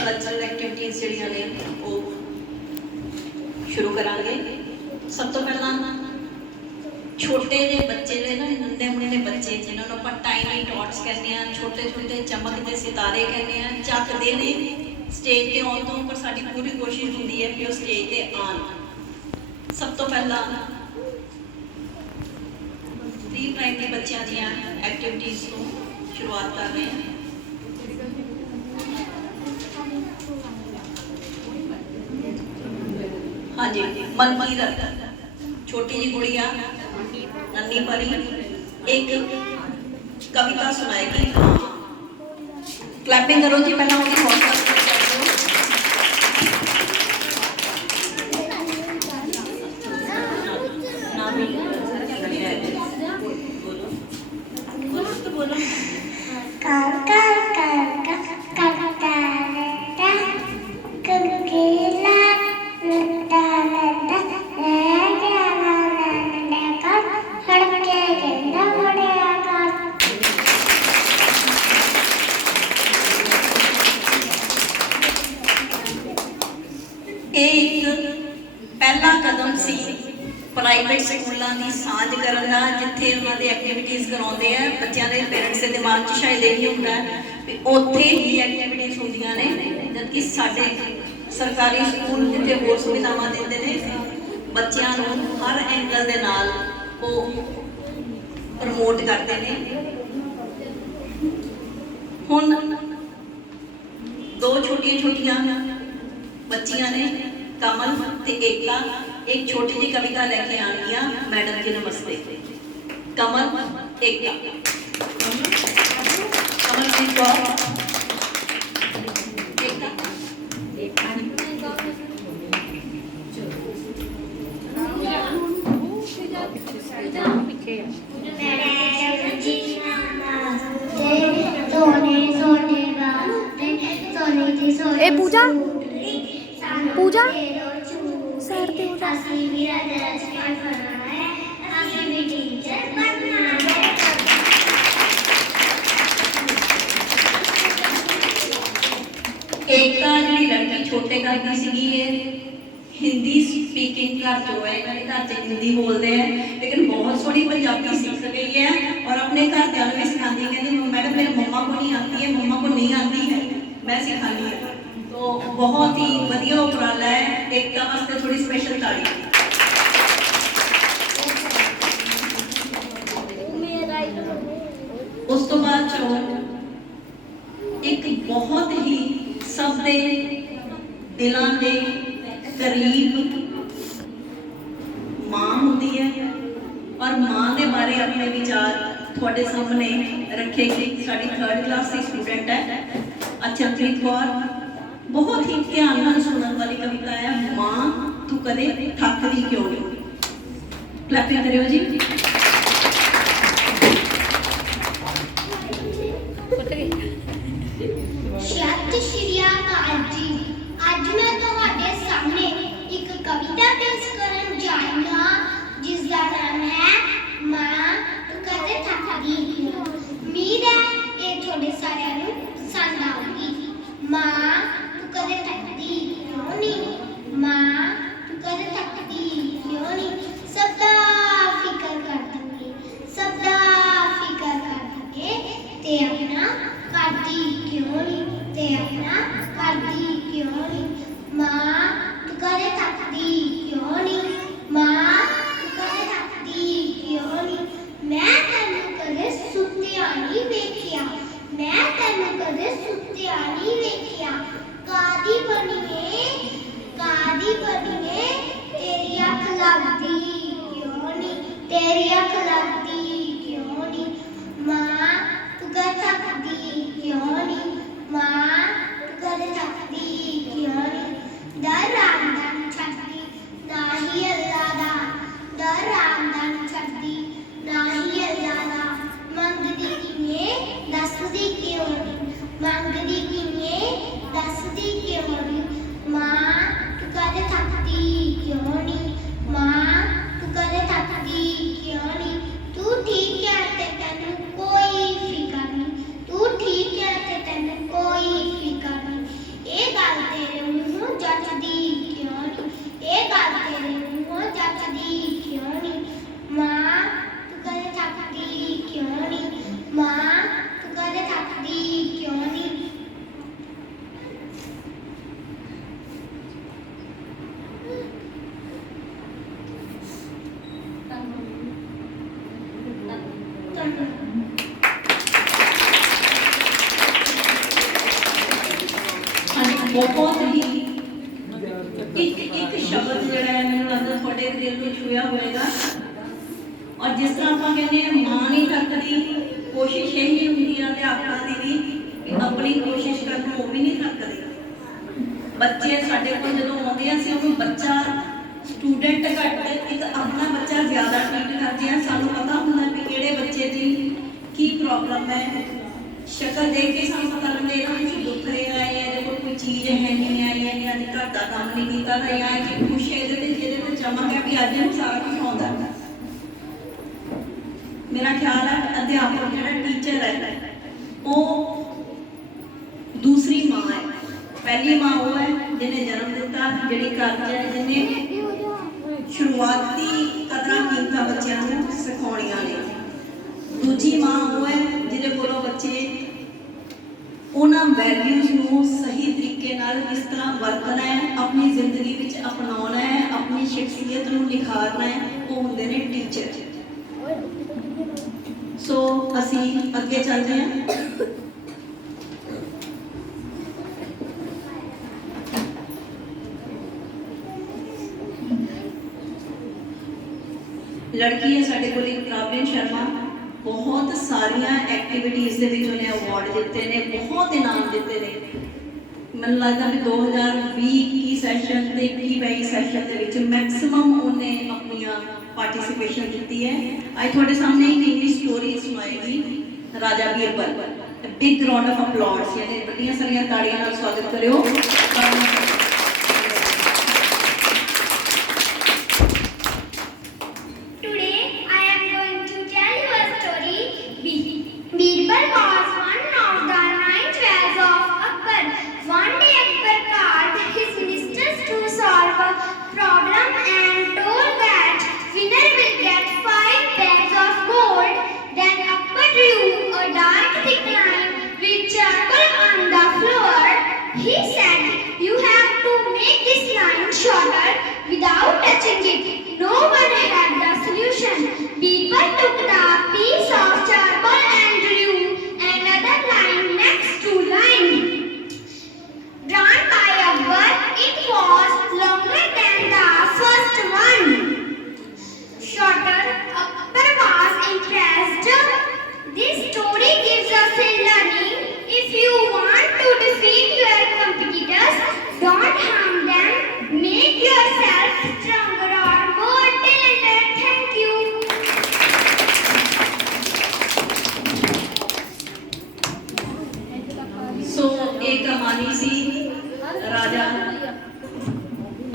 Cultural activities जिहड़ियां ने वो शुरू करांगे। सब तो पहला छोटे जे बच्चे ने ना, नन्हे मुन्ने बच्चे जिन्होंने आप टाइनी टॉट्स कहते हैं, छोटे छोटे चमकते सितारे कहते हैं, झकते ने स्टेज ते आउण तो, पर साडी पूरी कोशिश होंदी है कि वो स्टेज ते आण। सब तो पहला प्री प्राइमरी बच्चों दी एक्टिविटीज़ तो शुरुआत कर रहे हैं। हाँ जी, मनकीरत छोटी जी गुड़िया नन्ही परी एक कविता सुनाएगी। क्लैपिंग करो जी पहला उनकी हौसला पहला कदम सी प्राइवेट स्कूलों की सांझ करन दा, जिथे उन्होंने एक्टिविटीज़ करवाते हैं। बच्चों के पेरेंट्स के दिमाग च शायद यही होंदा है कि उत्थे ही एक्टिविटीज़ होंदियां ने, जबकि साडे सरकारी स्कूल जिथे होर सुविधावां दिंदे ने बच्चों को हर एंगल के नाल वो प्रमोट करते हैं। हुण दो छोटिया छोटिया बच्चियां ने कमल ते एकता एक छोटी जी कविता लेके आनिया। मैडम जी नमस्ते। कमल एकता कमलप्रीत कौर ए पूजा पूजा सर ते पूजा एकता जी लड़की छोटे घर की सी हिंदी स्पीकिंग घर जो है, घर से हिंदी बोलते हैं, लेकिन बहुत सोहनी पंजाबी सीख गई है और अपने घरदियां भी सिखाती है। कहती मैडम मेरे मम्मा को नहीं आती है, मम्मा को नहीं आती है, मैं सिखानी है। तो बहुत ही वधिया उपराला है। एकता वास्ते थोड़ी स्पेशल ताड़ी। उस तो बाद जो एक बहुत ही सब दे दिलों के करीब मां होती है और मां के बारे अपने विचार थोड़े सामने रखेगी। साड़ी 3rd क्लास की स्टूडेंट है अचलप्रीत कौर। बहुत ही ध्यान नाल सुनने वाली कविता है। मां तू कदे थकदी क्यों नहीं। क्लैपिंग करियो जी। सत श्री अकाल जी। अज मैं तुहाडे सामने एक कविता पेश करन जा रही हां जिसका नाम है मां तू कदे थकदी क्यों। उम्मीद है ये थोड़े सारिਆਂ ਨੂੰ पसंद आऊगी। मां तू कदे थकदी क्यों नहीं। मां तू कदे थकदी क्यों नहीं। सबदा फिकर कर दूंगी, सबदा फिकर कर दूंगी ते अपना करदी क्यों नहीं, ते अपना बहुत ही एक शब्द जिहड़ा है मैनूं लगदा तुहाडे दिल नूं छूया होएगा। और जिस तरह आपां कहंदे आ मां नहीं थकदी, कोशिश यही हुंदी है अध्यापकां दी भी कि अपनी कोशिश करन वो भी नहीं थकदे। बच्चे साडे कोल जदों आउंदे आ असीं उहनूं बच्चा स्टूडेंट घट एक अपना बच्चा ज़्यादा ट्रीट करते हैं। सानूं पता हुंदा कि किहड़े बच्चे दी की प्रॉब्लम है, शक्ल देख के सानूं पता लगदा इहदा कुछ दुख रहा है, इहदे कोल कोई चीज़ है नहीं आई है, अज घर का काम नहीं कीता था, या कि खुश है जिहदे ते चमक है भी अज नूं सारा कुछ आउंदा। मेरा ख्याल है अध्यापक जिहड़ा टीचर है वो दूसरी माँ है। पहली माँ वो है जिन्हें जन्म दिता, जिहड़ी घर च है, जिन्हें शुरुआती कदरां कीमतां बच्चों को सिखाउणियां ने। दूजी माँ वो है जिहदे कोलों बच्चे उन्हां वैल्यूज़ नूं सही तरीके नाल किस तरह वरतना है, अपनी जिंदगी विच अपनाउणा है, अपनी शख्सियत नूं निखारना है, वो हुंदे ने टीचर। सो असीं अगे चलते हैं। लड़की है साडे कोल प्रॉब्लम शर्मा, बहुत सारिया एक्टिविटीज़ दे विच उन्हें अवार्ड दिते ने, बहुत इनाम दिते ने। मैनूं लगदा भी 2020 सैशन ते 21 सैशन दे विच मैक्सिमम उन्हें अपनियां पार्टिसिपेशन की है। अज थोड़े सामने एक इंग्लिश स्टोरी सुनाएगी राजा Birbal. Big round off uploads, यानी बड़ियां सारियां ताड़ियां नाल स्वागत करियो। Birbal was one of the 9 jewels of Akbar. One day Akbar called his ministers to solve a problem and told that winner will get 5 bags of gold. Then Akbar drew a dark thick line with charcoal on the floor. He said, "You have to make this line shorter without touching it." No one had the solution. Birbal took the piece of charcoal and drew another line next to line drawn by Akbar. It was longer than the first one. Shorter. Akbar was impressed. This story gives us a learning. If you want to defeat your competitors, don't harm them. Make yourself stronger or more talented. Thank you. सो एक कहानी सी राजा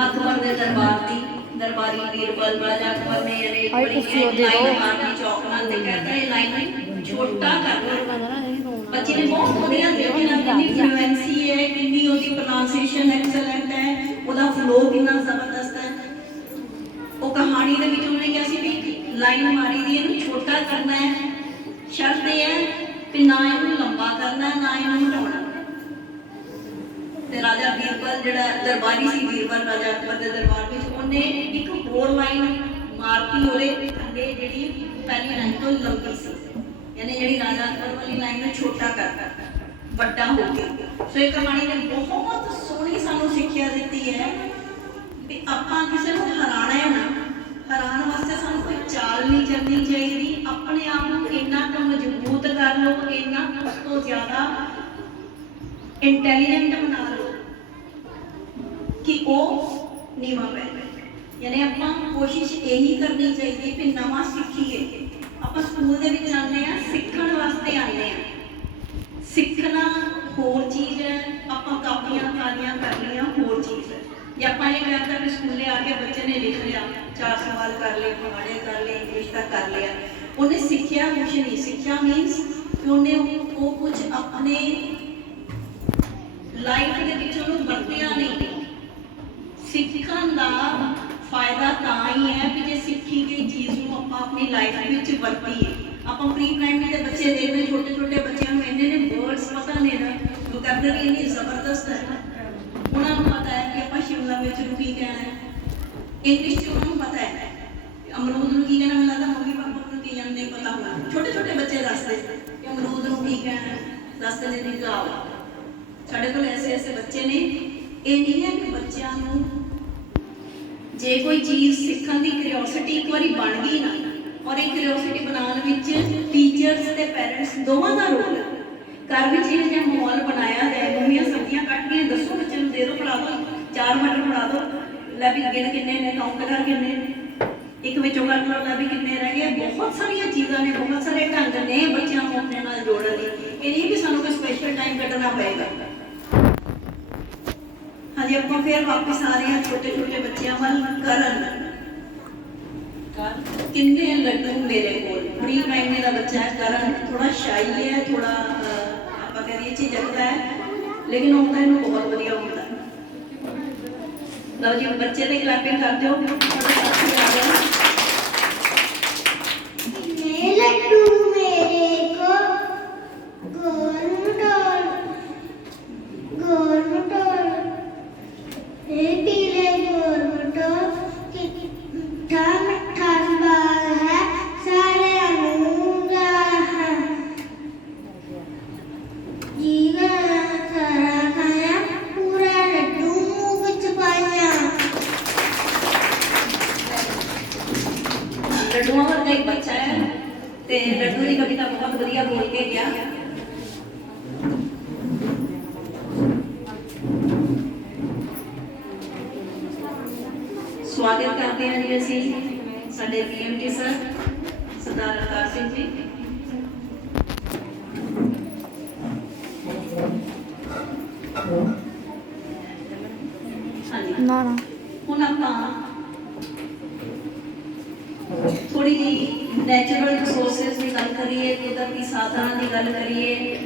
अकबर के दरबार की। दरबारी बीरबल राजा अकबर ने एक बड़ी line मारनी चौकना ते कहता है लाइन छोटा कर लो। बच्चे ने बहुत बढ़िया तरीके नाल कितनी फ्लुएंसी है, कितनी उसकी प्रोनाउंसिएशन एक्सीलेंट है, उसका फ्लो कितना जबरदस्त है। वो कहानी दे विच उन्होंने कहा सी भी लाइन मारी दी इहनूं छोटा करना है, शर्त यह है कि ना इहनूं लंबा करना है ना इहनूं घटाउणा। ते राजा बीरबल जिहड़ा दरबारी सी बीरबल राजा अकबर के दरबार में उन्हें एक होर लाइन मारती ओहदे थल्ले जिहड़ी पहली लाइन तो लंबी सी, यानी जिहड़ी राजा अकबर वाली लाइन नूं छोटा करता वड्डा हो गया। सो ये कहानी ने बहुत सोहनी सानूं सिक्ख्या दित्ती है कि आपां किसी नूं हराना है ना, हराने वास्ते सानूं कोई चाल नहीं चलनी चाहिए। अपने आप नूं इन्ना क मजबूत कर लो, इन्ना उस तो ज़्यादा इंटैलीजेंट बना लो कि वो नीवा पै जाए। यानी आपां कोशिश यही करनी चाहिए कि नवा सीखीए। आपां स्कूल दे विच आने आ सीखण वास्ते आने आ, सीखना होर चीज़ है, आपां कापियां कालियां कर लियां होर चीज़ है। जे आपां ये कहता कि स्कूले आके बच्चे ने लिख लिया, 4 सवाल कर लिए, पहाड़े कर लिए, इंग्लिश तक कर लिया, उन्हें सीखिया कुछ नहीं। सीखिया मीनस कि उन्हें वो कुछ अपने लाइफ के विच उन्हें वरतिया नहीं। सीखण दा फायदा तां ही है कि जे सीखी गई चीज़ नूं आपां अपनी लाइफ विच वरतीए। आपां प्री प्राइमरी के बच्चे देखते छोटे छोटे बच्चों को इन्ने वर्ड्स पता नहीं ना, वोकैबलरी इन्नी जबरदस्त है। उन्होंने पता है कि आपां शिमला मिर्च नूं की कहना है, इंग्लिश च उन्होंने पता है अमरूद नूं की कहना। मैनूं लगदा मम्मी पापा नूं की नहीं पता होना, छोटे छोटे बच्चे दसदे कि अमरूद नूं की कहना, दसदे ने गाओ। साढ़े को ऐसे ਐਸੇ ਬੱਚੇ ਨੇ। ਇਹ ਨਹੀਂ ਹੈ ਕਿ ਬੱਚਿਆਂ ਨੂੰ ਜੇ ਕੋਈ ਚੀਜ਼ ਸਿੱਖਣ ਦੀ ਕਿਉਰਿਓਸਿਟੀ ਇੱਕ ਵਾਰੀ ਬਣ ਗਈ ਨਾ, ਔਰ ਇਹ ਕਿਉਰਿਓਸਿਟੀ ਬਣਾਉਣ ਵਿੱਚ ਟੀਚਰਸ ਤੇ ਪੈਰੈਂਟਸ ਦੋਵਾਂ ਦਾ ਰੋਲ ਹੈ। ਘਰ ਵਿੱਚ ਇਹ ਜਿਹਾ ਮਾਹੌਲ ਬਣਾਇਆ ਜਾਏ, ਮੰਮੀਆਂ ਸਬਜ਼ੀਆਂ ਕੱਟ ਕੇ ਦੱਸੋ ਬੱਚੇ ਨੂੰ, ਦੇ ਦਿਓ, ਫੜਾ ਦਿਓ, 4 ਮਟਰ ਫੜਾ ਦਿਓ, ਲੈ ਵੀ ਗਿਣ ਕਿੰਨੇ ਨੇ, ਕਾਊਂਟ ਕਰ ਕਿੰਨੇ ਨੇ, ਇੱਕ ਵਿੱਚੋਂ ਕਰ ਲਓ ਲੈ ਵੀ ਕਿੰਨੇ ਰਹਿ ਗਏ। ਬਹੁਤ ਸਾਰੀਆਂ ਚੀਜ਼ਾਂ ਨੇ, ਬਹੁਤ ਸਾਰੇ ਢੰਗ ਨੇ ਬੱਚਿਆਂ ਨੂੰ ਆਪਣੇ ਨਾਲ ਜੋੜਨ ਲਈ। ਇਹ ਨਹੀਂ ਕਿ ਸਾਨੂੰ ਕੋਈ ਸਪੈਸ਼ਲ ਟਾਈਮ ਕੱਢਣਾ ਪਏਗਾ। ਹਾਂਜੀ, ਆਪਾਂ ਫਿਰ ਵਾਪਸ ਆ ਰਹੇ ਹਾਂ ਛੋਟੇ ਛੋਟੇ ਬੱਚਿਆਂ ਵੱਲ। ਕਰਨ ਕਿੰਨੇ ਲੱਡੂ ਮੇਰੇ ਕੋਲ, ਬੜੀ ਮਹੀਨੇ ਦਾ ਬੱਚਾ ਹੈ ਕਰਨ, ਥੋੜਾ ਸ਼ਾਈ ਹੈ, ਥੋੜਾ ਆਪਾਂ ਕਰੀਏ ਝਿਜਕਦਾ ਹੈ, ਲੇਕਿਨ ਹੁੰਦਾ ਇਹਨੂੰ ਬਹੁਤ ਵਧੀਆ ਹੁੰਦਾ ਹੈ। ਲਓ ਜੀ, ਬੱਚੇ ਤੇ ਕਲੈਪਿੰਗ ਕਰ ਦਿਓ। ਲੱਡੂ ਮੇਰੇ ਕੋ ਗੋਲ ਮਟੋਲ ਇਹ ਪੀਲੇ ਗੋਲ ਮਟੋਲ ਮਿੱਠਾ ਮਿੱਠਾ ਸਵਾਦ ਹੈ, ਸਾਰਿਆਂ ਨੂੰ ਹੈ ਜੀਵਾ ਸਾਰਾ ਖਾਇਆ, ਪੂਰਾ ਲੱਡੂ ਮੂੰਹ ਵਿੱਚ ਪਾਇਆ। ਲੱਡੂਆਂ ਵਰਗਾ ਇੱਕ ਬੱਚਾ ਹੈ ਤੇ ਲੱਡੂ ਦੀ ਕਵਿਤਾ ਬਹੁਤ ਵਧੀਆ ਬੋਲ ਕੇ ਗਿਆ। ਸਵਾਗਤ ਕਰਦੇ ਹਾਂ ਜੀ ਅਸੀਂ ਸਾਡੇ ਪੀਐਮਟੀ ਸਰ ਸਰਦਾਰ ਅਵਤਾਰ ਸਿੰਘ ਜੀ। ਹਾਂਜੀ, ਨਾ ਨਾ ਹੁਣ ਆਪਾਂ ਥੋੜੀ ਜਿਹੀ ਨੈਚੁਰਲ ਰਿਸੋਰਸਿਸ ਦੀ ਗੱਲ ਕਰੀਏ, ਕੁਦਰਤੀ ਸਾਧਨਾਂ ਦੀ ਗੱਲ ਕਰੀਏ।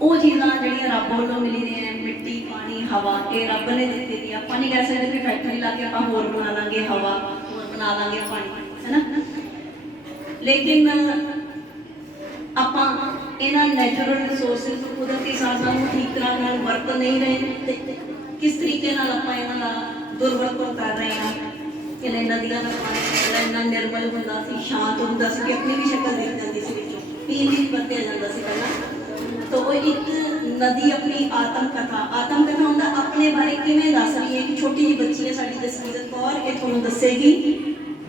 ਉਹ ਚੀਜ਼ਾਂ ਜਿਹੜੀਆਂ ਰੱਬ ਵੱਲੋਂ ਮਿਲੀਆਂ ਨੇ, ਮਿੱਟੀ, ਪਾਣੀ, ਹਵਾ, ਇਹ ਰੱਬ ਨੇ ਦਿੱਤੀ ਦੀ। ਆਪਾਂ ਨਹੀਂ ਕਹਿ ਸਕਦੇ ਕਿ ਫੈਕਟਰੀ ਲਾ ਕੇ ਆਪਾਂ ਹੋਰ ਬਣਾ ਲਾਂਗੇ ਹਵਾ, ਹੋਰ ਬਣਾ ਲਾਂਗੇ ਪਾਣੀ, ਹੈ ਨਾ। ਲੇਕਿਨ ਆਪਾਂ ਇਹਨਾਂ ਨੈਚੁਰਲ ਰਿਸੋਰਸਿਸ, ਕੁਦਰਤੀ ਸਾਧਨਾਂ ਨੂੰ ਠੀਕ ਤਰ੍ਹਾਂ ਨਾਲ ਵਰਤ ਨਹੀਂ ਰਹੇ ਤੇ ਕਿਸ ਤਰੀਕੇ ਨਾਲ ਆਪਾਂ ਇਹਨਾਂ ਦਾ ਦੁਰਵਰਤੋਂ ਕਰ ਰਹੇ ਹਾਂ। ਕਿਲੇ ਨਦੀਆਂ ਦਾ ਪਾਣੀ ਜਿਹੜਾ ਇੰਨਾ ਨਿਰਮਲ ਹੁੰਦਾ ਸੀ, ਸ਼ਾਂਤ ਹੁੰਦਾ ਸੀ ਕਿ ਆਪਣੀ ਵੀ ਸ਼ਕਲ ਦਿਖ ਜਾਂਦੀ ਸੀ, ਵਿੱਚੋਂ ਪੀਣ ਲਈ ਵਰਤਿਆ ਜਾਂਦਾ ਸੀ ਪਹਿਲਾਂ। ਤਾਂ ਉਹ ਇੱਕ ਨਦੀ ਆਪਣੀ ਆਤਮ ਕਥਾ ਹੁੰਦਾ ਆਪਣੇ ਬਾਰੇ ਕਿਵੇਂ ਦੱਸ ਰਹੀ ਹੈ। ਇੱਕ ਛੋਟੀ ਜਿਹੀ ਬੱਚੀ ਹੈ ਸਾਡੀ ਜਸਵੀਰ ਕੌਰ, ਇਹ ਤੁਹਾਨੂੰ ਦੱਸੇਗੀ।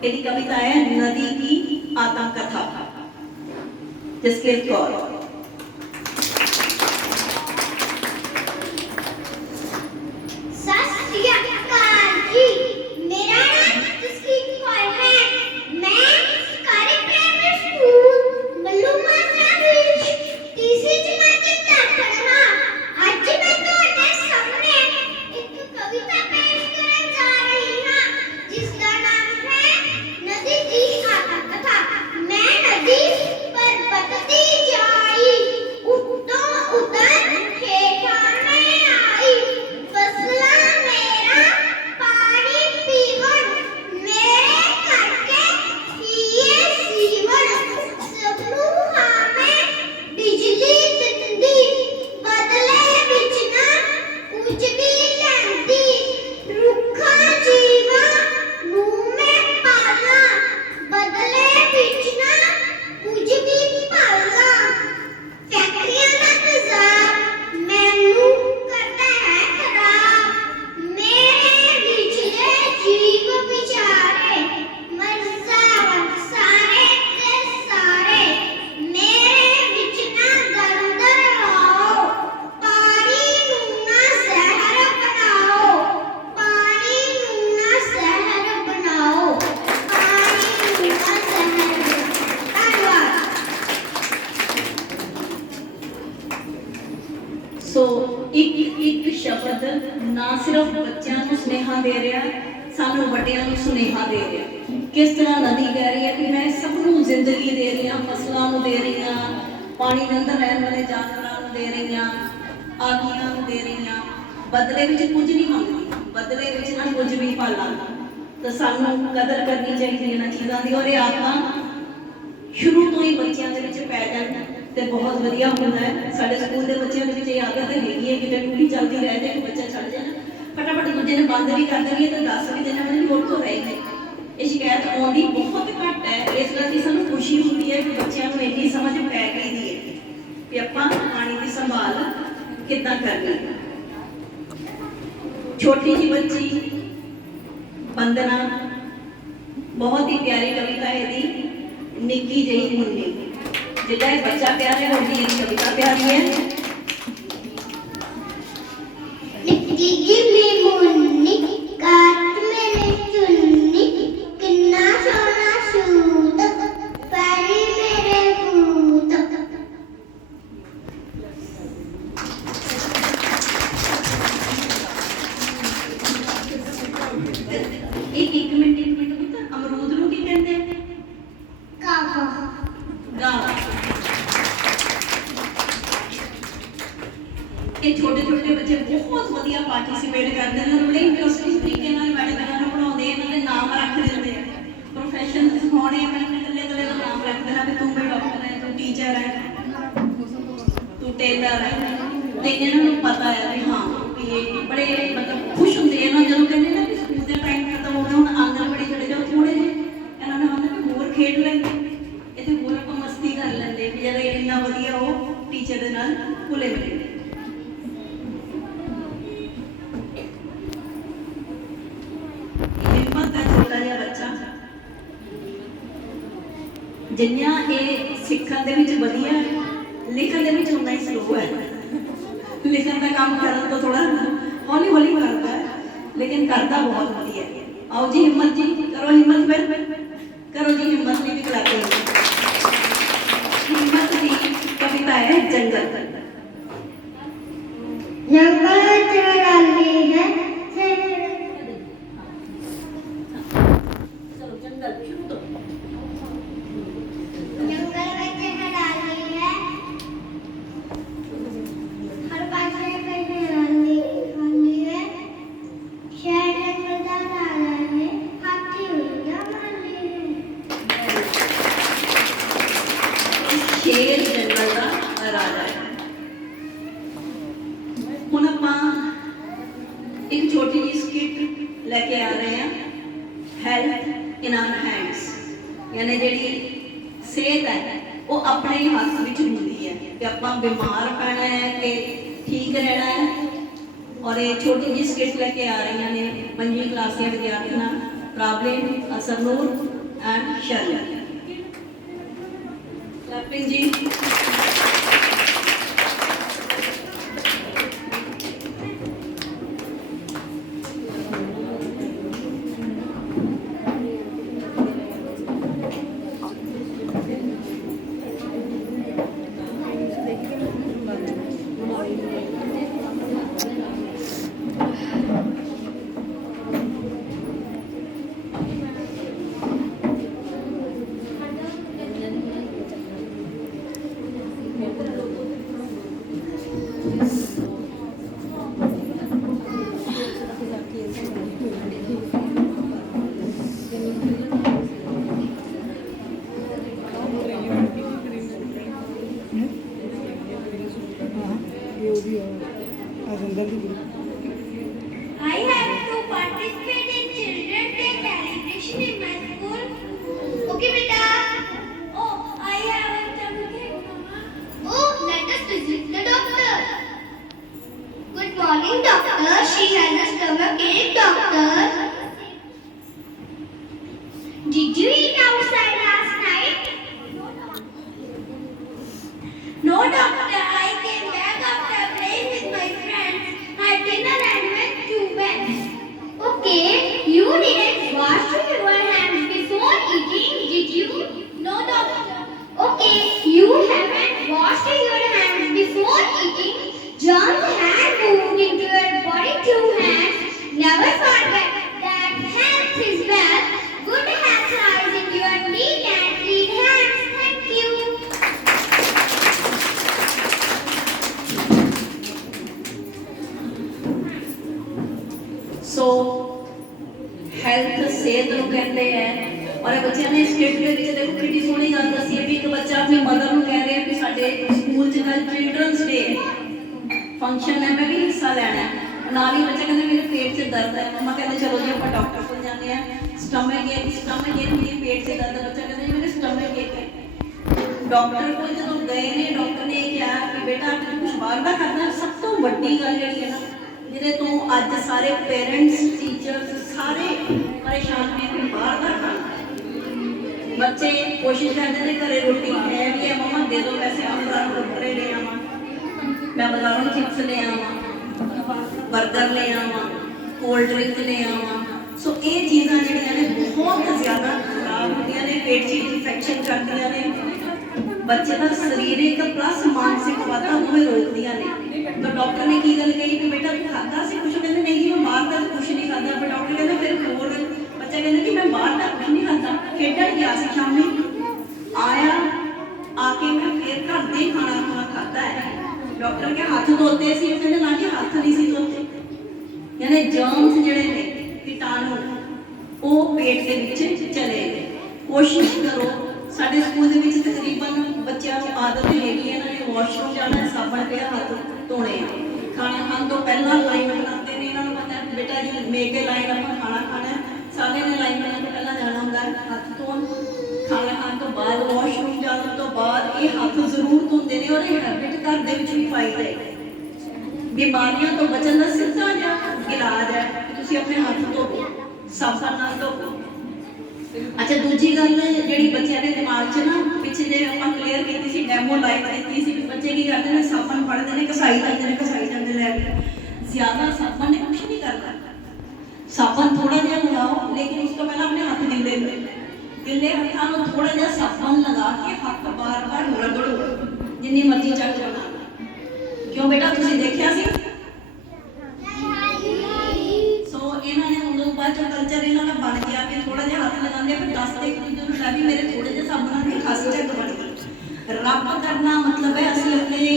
ਇਹਦੀ ਕਵਿਤਾ ਹੈ ਨਦੀ ਕੀ ਆਤਮ ਕਥਾ। ਜਸਵੀਰ ਕੌਰ। ਸੋ ਇੱਕ ਸ਼ਬਦ ਨਾ ਸਿਰਫ ਬੱਚਿਆਂ ਨੂੰ ਸੁਨੇਹਾ ਦੇ ਰਿਹਾ, ਸਾਨੂੰ ਵੱਡਿਆਂ ਨੂੰ ਸੁਨੇਹਾ ਦੇ ਰਿਹਾ। ਕਿਸ ਤਰ੍ਹਾਂ ਨਦੀ ਕਹਿ ਰਹੀ ਹੈ ਕਿ ਮੈਂ ਸਭ ਨੂੰ ਜ਼ਿੰਦਗੀ ਦੇ ਰਹੀ ਹਾਂ, ਫਸਲਾਂ ਨੂੰ ਦੇ ਰਹੀ ਹਾਂ, ਪਾਣੀ ਦੇ ਅੰਦਰ ਰਹਿਣ ਵਾਲੇ ਜਾਨਵਰਾਂ ਨੂੰ ਦੇ ਰਹੀ ਹਾਂ, ਆਦਮੀਆਂ ਨੂੰ ਦੇ ਰਹੀ ਹਾਂ। ਬਦਲੇ ਵਿੱਚ ਕੁਝ ਨਹੀਂ ਮੰਗਦੀ, ਬਦਲੇ ਵਿੱਚ ਨਾ ਕੁਝ ਵੀ ਪਾਲਾਂ। ਤਾਂ ਸਾਨੂੰ ਕਦਰ ਕਰਨੀ ਚਾਹੀਦੀ ਇਹਨਾਂ ਚੀਜ਼ਾਂ ਦੀ। ਔਰ ਇਹ ਆਦਤਾਂ ਸ਼ੁਰੂ ਤੋਂ ਹੀ ਬੱਚਿਆਂ ਦੇ ਵਿੱਚ ਪੈ ਜਾਣ ਤੇ ਬਹੁਤ ਵਧੀਆ ਹੁੰਦਾ ਹੈ। ਸਾਡੇ ਸਕੂਲ ਦੇ ਬੱਚਿਆਂ ਦੇ ਵਿੱਚ ਇਹ ਆਦਤ ਹੈਗੀ ਹੈ ਕਿ ਜੇ ਟੂਟੀ ਚੱਲਦੀ ਰਹਿ ਜਾਏ, ਬੱਚਾ ਛੱਡ ਜਾਣਾ, ਫਟਾਫਟ ਦੂਜੇ ਨੇ ਬੰਦ ਵੀ ਕਰ ਦੇਣੀ ਹੈ ਤੇ ਦੱਸ ਵੀ ਦੇਣਾ ਵੀ ਹੋਰ ਤੋਂ ਰਹਿ ਗਏ। ਇਹ ਸ਼ਿਕਾਇਤ ਆਉਂਦੀ ਬਹੁਤ ਘੱਟ ਹੈ। ਇਸ ਗੱਲ ਦੀ ਸਾਨੂੰ ਖੁਸ਼ੀ ਹੁੰਦੀ ਹੈ ਕਿ ਬੱਚਿਆਂ ਨੂੰ ਇੰਨੀ ਸਮਝ ਪੈ ਗਈ ਦੀ ਹੈ ਕਿ ਆਪਾਂ ਪਾਣੀ ਦੀ ਸੰਭਾਲ ਕਿੱਦਾਂ ਕਰਨੀ ਹੈ। छोटी सी बच्ची वंदना, बहुत ही प्यारी कविता है दी, निक्की जही मुन्नी। जिदा बच्चा प्यार है उनकी कविता प्यारी है। निक्की गिली मुन्नी काट मेरे चुन्नी, किन्ना सोना सूट पैरी मेरे बूट। एक मिनट पुत्र, अमरूद नूं की कहंदे आ? काका गावा। ये छोटे छोटे बच्चे बहुत वधिया पार्टिसिपेट करते हैं, बड़े इंटरेस्टिंग तरीके नाल मैडम नूं पढ़ाउंदे हैं, इन्हां दे नाम रख दिंदे हैं, प्रोफैशन सिखाउणे मैडम कल्ले कल्ले दा नाम रख देना भी तू भी डॉक्टर है, तू टीचर है, तू टेलर है। ते इन्हां नूं पता है भी हाँ भी ये बड़े मतलब खुश हुंदे हैं ना जदों कहंदे ना कि स्कूल दा टाइम खत्म हो गया, हुण आंगनवाड़ी चले जाओ, थोड़े जे इन्हां ने आंदा भी होर खेड लैंदे, इत्थे होर आपां मस्ती कर लैंदे भी जद इन्ना वधिया हो टीचर दे नाल घुले मिले। हिम्मत है छोटा जिहा बच्चा, जिन्ना ये सिक्खण दे विच वधिया है, लिखण दे विच उन्ना ही स्लो है। लिखण का काम करन तो थोड़ा हौली हौली करता है, लेकिन करता बहुत वधिया है। आओ जी हिम्मत जी, करो हिम्मत, फिर करो जी हिम्मत भी खिलाते हो। हिम्मत की कविता है जंगल। जंगल चढ़ाली है जंगल शुरू तो जंगल में चढ़ाली है, हर पासे कहीं हरियाली है, शहर जंगल का राजा है, हाथी उड़िया माली है। शेर जंगल का राजा है। हुण आपां एक छोटी जी स्किट लेके आ रहे हैं, हेल्थ इन आवर हैंड्स, यानी जिहड़ी सेहत है वो अपने ही हाथ विच हुंदी है कि आपां बीमार पैना है कि ठीक रहना है। और ये छोटी जी स्किट लेके आ रही ने 5वीं क्लास दी विद्यार्थियां प्राबलिन, असरनूर एंड शर्मिला। क्लैपिंग जी। I have to participate in Children's Day celebration in my school. Okay, beta. Oh, I have a tummy ache, Mama. Oh, let us visit the doctor. Good morning, doctor. She has a stomach ache, doctor. Did you eat outside last night? No, doctor. I came back after playing with my friends, had dinner and went to bed. Okay, you didn't wash your hands before eating, did you? No, doctor. Okay, you haven't washed your hands before eating. Germs have moved into your body through hands. Never forget that health is wealth. Good health lies in your neat and clean hands. Thank you. So health सेहत नूं कहते हैं। और बच्चों ने skit के विच देखो कितनी सोहनी गल दसी है भी एक बच्चा अपनी मदर नूं कह रहा है कि साडे स्कूल च कल चिल्ड्रनस डे फंक्शन है, मैं भी हिस्सा लेना है। नाल ही बच्चा कहंदा मेरे पेट च दर्द है, मम्मा कहंदे चलो जी आपां डॉक्टर कोल जाते हैं। स्टमक एक मेरे पेट से दर्द, बच्चा कहंदा जी मेरे स्टमक एक है। डॉक्टर कोल जदों गए ने डॉक्टर ने कहा कि बेटा कुछ बाहर का खाना, सब तो वड्डी गल जिहड़ी है ना जिहदे तो ਅੱਜ ਸਾਰੇ ਪੇਰੈਂਟਸ ਟੀਚਰਸ ਸਾਰੇ ਪਰੇਸ਼ਾਨ ਨੇ ਕਿ ਬਾਹਰ ਦਾ ਖਾਣਾ। ਬੱਚੇ ਕੋਸ਼ਿਸ਼ ਕਰਦੇ ਨੇ ਘਰੇ ਰੋਟੀ ਹੈ ਵੀ ਹੈ, ਮਮਾ ਦੇ ਦਿਓ ਪੈਸੇ, ਆਪ ਬਾਹਰੋਂ ਕੁਰਕਰੇ ਲੈ ਆਵਾਂ, ਮੈਂ ਬਾਜ਼ਾਰੋਂ ਚਿਪਸ ਲੈ ਆਵਾਂ, ਬਰਗਰ ਲੈ ਆਵਾਂ, ਕੋਲਡ ਡਰਿੰਕ ਲੈ ਆਵਾਂ। ਸੋ ਇਹ ਚੀਜ਼ਾਂ ਜਿਹੜੀਆਂ ਨੇ ਬਹੁਤ ਜ਼ਿਆਦਾ ਖਰਾਬ ਹੁੰਦੀਆਂ ਨੇ, ਪੇਟ 'ਚ ਇਨਫੈਕਸ਼ਨ ਕਰਦੀਆਂ ਨੇ, ਬੱਚੇ ਦਾ ਸਰੀਰਕ ਪਲੱਸ ਮਾਨਸਿਕ ਵਾਧਾ ਦੋਵੇਂ ਰੋਕਦੀਆਂ ਨੇ। ਤਾਂ ਡਾਕਟਰ ਨੇ ਕੀ ਗੱਲ ਕਹੀ ਕਿ ਬੇਟਾ ਤੂੰ ਖਾਧਾ ਸੀ ਕੁਛ? ਕਹਿੰਦੇ ਨਹੀਂ ਜੀ ਮੈਂ ਬਾਹਰ ਦਾ ਕੁਛ ਨਹੀਂ ਖਾਧਾ। ਪਰ ਡਾਕਟਰ ਕਹਿੰਦਾ ਫਿਰ ਹੋਰ? ਬੱਚਾ ਕਹਿੰਦਾ ਕਿ ਮੈਂ ਬਾਹਰ ਦਾ ਕੁਛ ਨਹੀਂ ਖਾਧਾ, ਖੇਡਣ ਗਿਆ ਸੀ ਸ਼ਾਮੀ, ਆਇਆ ਆ ਕੇ ਮੈਂ ਫਿਰ ਘਰ ਦੇ ਹੀ ਖਾਣਾ ਖਾਧਾ ਹੈ। ਡਾਕਟਰ ਕੇ ਹੱਥ ਧੋਤੇ ਸੀ? ਉਹ ਕਹਿੰਦੇ ਨਾ ਜੀ ਹੱਥ ਨਹੀਂ ਸੀ ਧੋਤੇ। ਯਾਨੀ ਜਰਮਸ ਜਿਹੜੇ ਨੇ, ਕੀਟਾਣੂ, ਉਹ ਪੇਟ ਦੇ ਵਿੱਚ ਚਲੇ ਗਏ। ਕੋਸ਼ਿਸ਼ ਕਰੋ, ਸਾਡੇ ਸਕੂਲ ਦੇ ਵਿੱਚ ਤਕਰੀਬਨ ਬੱਚਿਆਂ ਨੂੰ ਆਦਤ ਹੈਗੀ ਹੈ ਇਹਨਾਂ ਨੇ ਵਾਸ਼ਰੂਮ ਜਾਣਾ, ਸਾਬਣ ਪਿਆ, ਹੱਥ ਧੋਣੇ ਆ। ਖਾਣਾ ਖਾਣ ਤੋਂ ਪਹਿਲਾਂ ਲਾਈਨ ਬਣਾਉਂਦੇ ਨੇ, ਇਹਨਾਂ ਨੂੰ ਪਤਾ ਹੈ ਬੇਟਾ ਜੀ ਮੇਕ ਕੇ ਲਾਈਨ ਆਪਾਂ ਖਾਣਾ ਖਾਣਾ, ਸਾਰੇ ਨੇ ਲਾਈਨ ਬਣਾ ਕੇ ਪਹਿਲਾਂ ਜਾਣਾ ਹੁੰਦਾ ਹੈ ਹੱਥ ਧੋਣ। ਖਾਣਾ ਖਾਣ ਤੋਂ ਬਾਅਦ ਵਾਸ਼ਰੂਮ ਜਾਣ ਤੋਂ ਬਾਅਦ ਇਹ ਹੱਥ ਜ਼ਰੂਰ ਧੋਂਦੇ ਨੇ, ਔਰ ਇਹ ਹੈਬਿਟ ਘਰ ਦੇ ਵਿੱਚ ਵੀ ਪਾਈ ਜਾਏ। ਬਿਮਾਰੀਆਂ ਤੋਂ ਬਚਣ ਦਾ ਸਿੱਧਾ ਜਿਹਾ ਇਲਾਜ ਹੈ ਕਿ ਤੁਸੀਂ ਆਪਣੇ ਹੱਥ ਧੋਵੋ, ਸਾਬਣ ਨਾਲ ਧੋਵੋ। ਅੱਛਾ, ਦੂਜੀ ਗੱਲ ਜਿਹੜੀ ਬੱਚਿਆਂ ਦੇ ਦਿਮਾਗ 'ਚ ਨਾ ਪਿੱਛੇ ਜੇ ਆਪਾਂ ਕਲੀਅਰ ਕੀਤੀ ਸੀ, ਡੈਮੋ ਲਾਈਵ ਕੀਤੀ ਸੀ, ਬੱਚੇ ਕੀ ਕਰਦੇ ਨੇ, ਸਾਬਣ ਫੜਦੇ ਨੇ, ਘਸਾਈ ਜਾਂਦੇ ਲੈ ਕੇ। ਜ਼ਿਆਦਾ ਸਾਬਣ ਨੇ ਕੁਛ ਨਹੀਂ ਕਰਦਾ। ਸਾਬਣ ਥੋੜਾ ਜਿਹਾ ਲਗਾਓ, ਲੇਕਿਨ ਉਸ ਤੋਂ ਪਹਿਲਾਂ ਆਪਣੇ ਹੱਥ ਗਿੱਲੇ ਹੱਥਾਂ ਨੂੰ ਥੋੜਾ ਜਿਹਾ ਸਾਬਣ ਲਗਾ ਕੇ ਹੱਥ ਬਾਰ-ਬਾਰ ਰਗੜੋ, ਜਿੰਨੀ ਮਰਜ਼ੀ ਚੱਕ ਬਣਾ। ਕਿਉਂ ਬੇਟਾ, ਤੁਸੀਂ ਦੇਖਿਆ ਸੀ? ਸੋ ਇਹਨਾਂ ਨੇ ਉਦੋਂ ਬਾਅਦ ਜੋ ਕਲਚਰ ਇਹਨਾਂ ਦਾ ਬਣ ਗਿਆ ਕਿ ਥੋੜਾ ਜਿਹਾ ਹੱਥ ਲਗਾਉਂਦੇ, ਫਿਰ ਦੱਸਦੇ ਇੱਕ ਦੂਜੇ ਨੂੰ ਲੈ ਵੀ ਮੇਰੇ ਥੋੜੇ ਜਿਹੇ ਸਾਬਣਾਂ ਦੀ ਖਾਸ ਚੱਕ ਬਣ ਗਈ। ਰੱਬ ਕਰਨਾ ਮਤਲਬ ਹੈ ਅਸੀਂ ਆਪਣੇ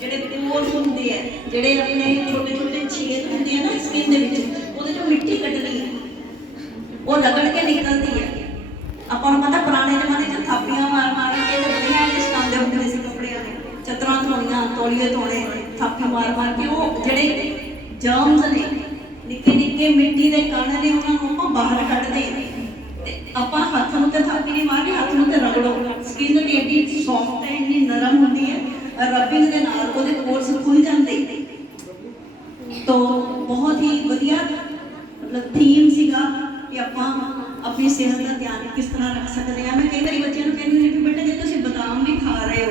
ਜਿਹੜੇ ਪੋਰਸ ਹੁੰਦੇ ਆ, ਜਿਹੜੇ ਆਪਣੇ ਛੋਟੇ ਛੇਦ ਹੁੰਦੇ ਆ ਨਾ ਸਕਿਨ ਦੇ ਵਿੱਚ, ਉਹਦੇ ਚੋਂ ਮਿੱਟੀ ਕੱਢਣੀ ਹੈ, ਉਹ ਰਗੜ ਕੇ ਨਿਕਲਦੀ ਹੈ। ਆਪਾਂ ਨੂੰ ਪਤਾ ਪੁਰਾਣੇ ਜ਼ਮਾਨੇ 'ਚ ਥਾਪੀਆਂ ਮਾਰ ਕੇ ਤੇ ਵਧੀਆ ਲਿਸ਼ਕਾਉਂਦੇ ਹੁੰਦੇ ਸੀ ਕੱਪੜਿਆਂ ਨੂੰ, ਚੱਦਰਾਂ ਧੋਣੀਆਂ, ਤੌਲੀਏ ਧੋਣੇ, ਥਾਪੀ ਮਾਰ ਕੇ। ਉਹ ਜਿਹੜੇ ਜਰਮਸ ਨੇ, ਨਿੱਕੇ ਮਿੱਟੀ ਦੇ ਕਣ ਨੇ, ਉਹਨਾਂ ਨੂੰ ਆਪਾਂ ਬਾਹਰ ਕੱਢਦੇ ਤੇ ਆਪਾਂ ਹੱਥ ਨੂੰ ਤੇ ਥਾਪੀ ਨਹੀਂ ਮਾਰਨੀ, ਹੱਥ ਨੂੰ ਤੇ ਰਗੜੋ। ਸਕਿਨ ਦੀ ਏਡੀ ਸੌਫਟ ਹੈ, ਇੰਨੀ ਨਰਮ ਹੁੰਦੀ ਹੈ, ਰਬਿੰਗ ਦੇ ਨਾਲ ਉਹਦੇ ਪੋਰਸ ਖੁੱਲ ਜਾਂਦੇ। ਤਾਂ ਬਹੁਤ ਹੀ ਵਧੀਆ ਮਤਲਬ ਥੀਮ ਸੀਗਾ ਕਿ ਆਪਾਂ ਆਪਣੀ ਸਿਹਤ ਦਾ ਧਿਆਨ ਕਿਸ ਤਰ੍ਹਾਂ ਰੱਖ ਸਕਦੇ ਹਾਂ। ਮੈਂ ਕਈ ਵਾਰੀ ਬੱਚਿਆਂ ਨੂੰ ਕਹਿੰਦੀ ਹੁੰਦੀ ਕਿ ਬੇਟਾ ਜੇ ਤੁਸੀਂ ਬਦਾਮ ਵੀ ਖਾ ਰਹੇ ਹੋ,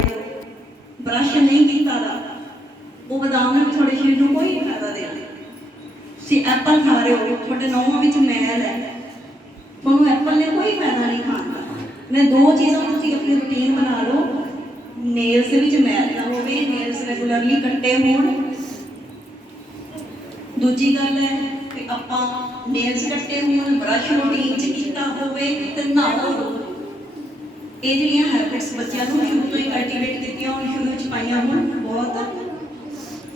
ਬਰਸ਼ ਨਹੀਂ ਕੀਤਾ ਦਾ, ਉਹ ਬਦਾਮ ਨੇ ਵੀ ਤੁਹਾਡੇ ਸਰੀਰ ਨੂੰ ਕੋਈ ਫਾਇਦਾ ਦੇਣਾ। ਤੁਸੀਂ ਐਪਲ ਖਾ ਰਹੇ ਹੋ, ਤੁਹਾਡੇ ਨਹੁੰਾਂ ਵਿੱਚ ਮੈਲ ਹੈ, ਤੁਹਾਨੂੰ ਐਪਲ ਨੇ ਕੋਈ ਫਾਇਦਾ ਨਹੀਂ ਖਾਣ ਦਾ। ਮੈਂ ਦੋ ਚੀਜ਼ਾਂ ਤੁਸੀਂ ਆਪਣੀ ਰੂਟੀਨ ਬਣਾ ਲਓ, ਨੇਲਸ ਦੇ ਵਿੱਚ ਮੈਲ ਨਾ ਹੋਵੇ, ਨੇਲਸ ਰੈਗੂਲਰਲੀ ਕੱਟੇ ਹੋਣ। ਦੂਜੀ ਗੱਲ ਹੈ ਕਿ ਆਪਾਂ ਨੇਲਸ ਕੱਟੇ ਹੋਣ, ਬਰਸ਼ ਰੂਟੀਨ 'ਚ ਕੀਤਾ ਹੋਵੇ ਤੇ ਨਹਾਓ। ਇਹ ਜਿਹੜੀਆਂ ਹੈਬਿਟਸ ਬੱਚਿਆਂ ਨੂੰ ਸ਼ੁਰੂ ਤੋਂ ਹੀ ਕਲਟੀਵੇਟ ਕੀਤੀਆਂ ਹੋਣ, ਸ਼ੁਰੂ ਵਿੱਚ ਪਾਈਆਂ ਹੋਣ, ਬਹੁਤ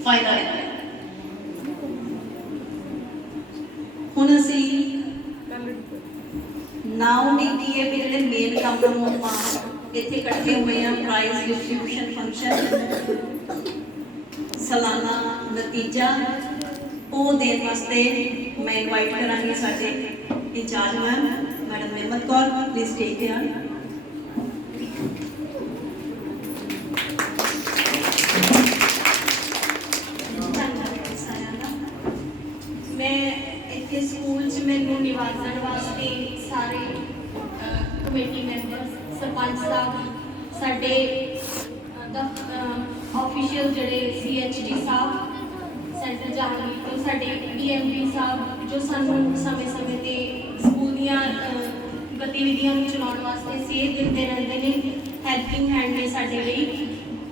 ਫਾਇਦਾ ਹੈ। ਹੁਣ ਅਸੀਂ ਨਾਉ ਡੀਟੀਏ ਵੀ ਜਿਹੜੇ ਮੇਨ ਕੰਮ ਨੂੰ ਆਪਾਂ ਇੱਥੇ ਇਕੱਠੇ ਹੋਏ ਆ, ਪ੍ਰਾਈਜ਼ ਡਿਸਟ੍ਰੀਬਿਊਸ਼ਨ ਫੰਕਸ਼ਨ, ਸਾਲਾਨਾ ਨਤੀਜਾ, ਉਹ ਦੇਣ ਵਾਸਤੇ ਮੈਂ ਇਨਵਾਈਟ ਕਰਾਂਗੀ ਸਾਡੇ incharge madam Nimat Kaur, please take care. मैं इतने स्कूल च मैनू निवाजन वास्ते सारे कमेटी मैंबर, सरपंच साहब, साडे ऑफिशियल जड़े CHD साहब, सेंटर जहांगीर तो साडे DMD साहब जो सानू समय समय ते स्कूल दियां गतिविधियां नूं चलाउण वास्ते सेध दिंदे रहंदे ने, हैल्पिंग हैंड ने साडे लई।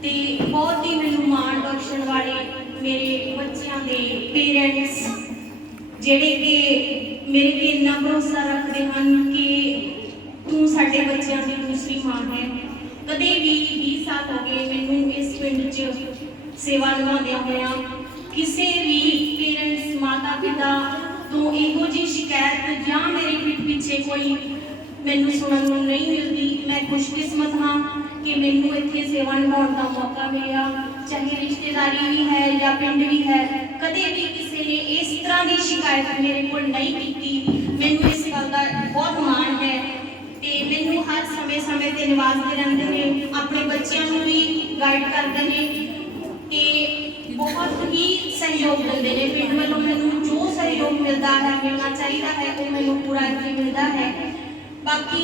ते बहुत ही मैनू माण बख्शण वाले मेरे बच्चों के पेरेंट्स ਜਿਹੜੇ ਕਿ ਮੇਰੇ ਤੇ ਇੰਨਾ ਭਰੋਸਾ ਰੱਖਦੇ ਹਨ ਕਿ ਤੂੰ ਸਾਡੇ ਬੱਚਿਆਂ ਦੀ ਦੂਸਰੀ ਮਾਂ ਹੈ। ਕਦੇ ਵੀ 20 ਸਾਲ ਹੋ ਗਏ ਮੈਨੂੰ ਇਸ ਪਿੰਡ 'ਚ ਸੇਵਾ ਨਿਭਾਉਂਦਿਆਂ ਹੋਇਆਂ ਕਿਸੇ ਵੀ ਪੇਰੈਂਟਸ ਮਾਤਾ ਪਿਤਾ ਤੋਂ ਇਹੋ ਜਿਹੀ ਸ਼ਿਕਾਇਤ ਜਾਂ ਮੇਰੇ ਪਿੱਠ ਪਿੱਛੇ ਕੋਈ ਮੈਨੂੰ ਸੁਣਨ ਨੂੰ ਨਹੀਂ ਮਿਲਦੀ। ਮੈਂ ਖੁਸ਼ਕਿਸਮਤ ਹਾਂ ਕਿ ਮੈਨੂੰ ਇੱਥੇ ਸੇਵਾ ਨਿਭਾਉਣ ਦਾ ਮੌਕਾ ਮਿਲਿਆ, ਚਾਹੇ ਰਿਸ਼ਤੇਦਾਰੀ ਵੀ ਹੈ ਜਾਂ ਪਿੰਡ ਵੀ ਹੈ। ਕਦੇ ਵੀ ਕਿਸੇ ਨੇ ਇਸ ਤਰ੍ਹਾਂ ਦੀ ਸ਼ਿਕਾਇਤ ਮੇਰੇ ਕੋਲ ਨਹੀਂ ਕੀਤੀ। ਮੈਨੂੰ ਇਸ ਗੱਲ ਦਾ ਬਹੁਤ ਮਾਣ ਹੈ ਤੇ ਮੈਨੂੰ ਹਰ ਸਮੇਂ ਤੇ ਨਿਵਾਜਦੇ ਰਹਿੰਦੇ ਨੇ, ਆਪਣੇ ਬੱਚਿਆਂ ਨੂੰ ਵੀ ਗਾਈਡ ਕਰਦੇ ਨੇ ਤੇ ਬਹੁਤ ਹੀ ਸਹਿਯੋਗ ਦਿੰਦੇ ਨੇ। ਪਿੰਡ ਵੱਲੋਂ ਮੈਨੂੰ ਸਹਿਯੋਗ ਮਿਲਦਾ ਹੈ, ਮਿਲਣਾ ਚਾਹੀਦਾ ਹੈ, ਉਹ ਮੈਨੂੰ ਪੂਰਾ ਇੱਥੇ ਮਿਲਦਾ ਹੈ। ਬਾਕੀ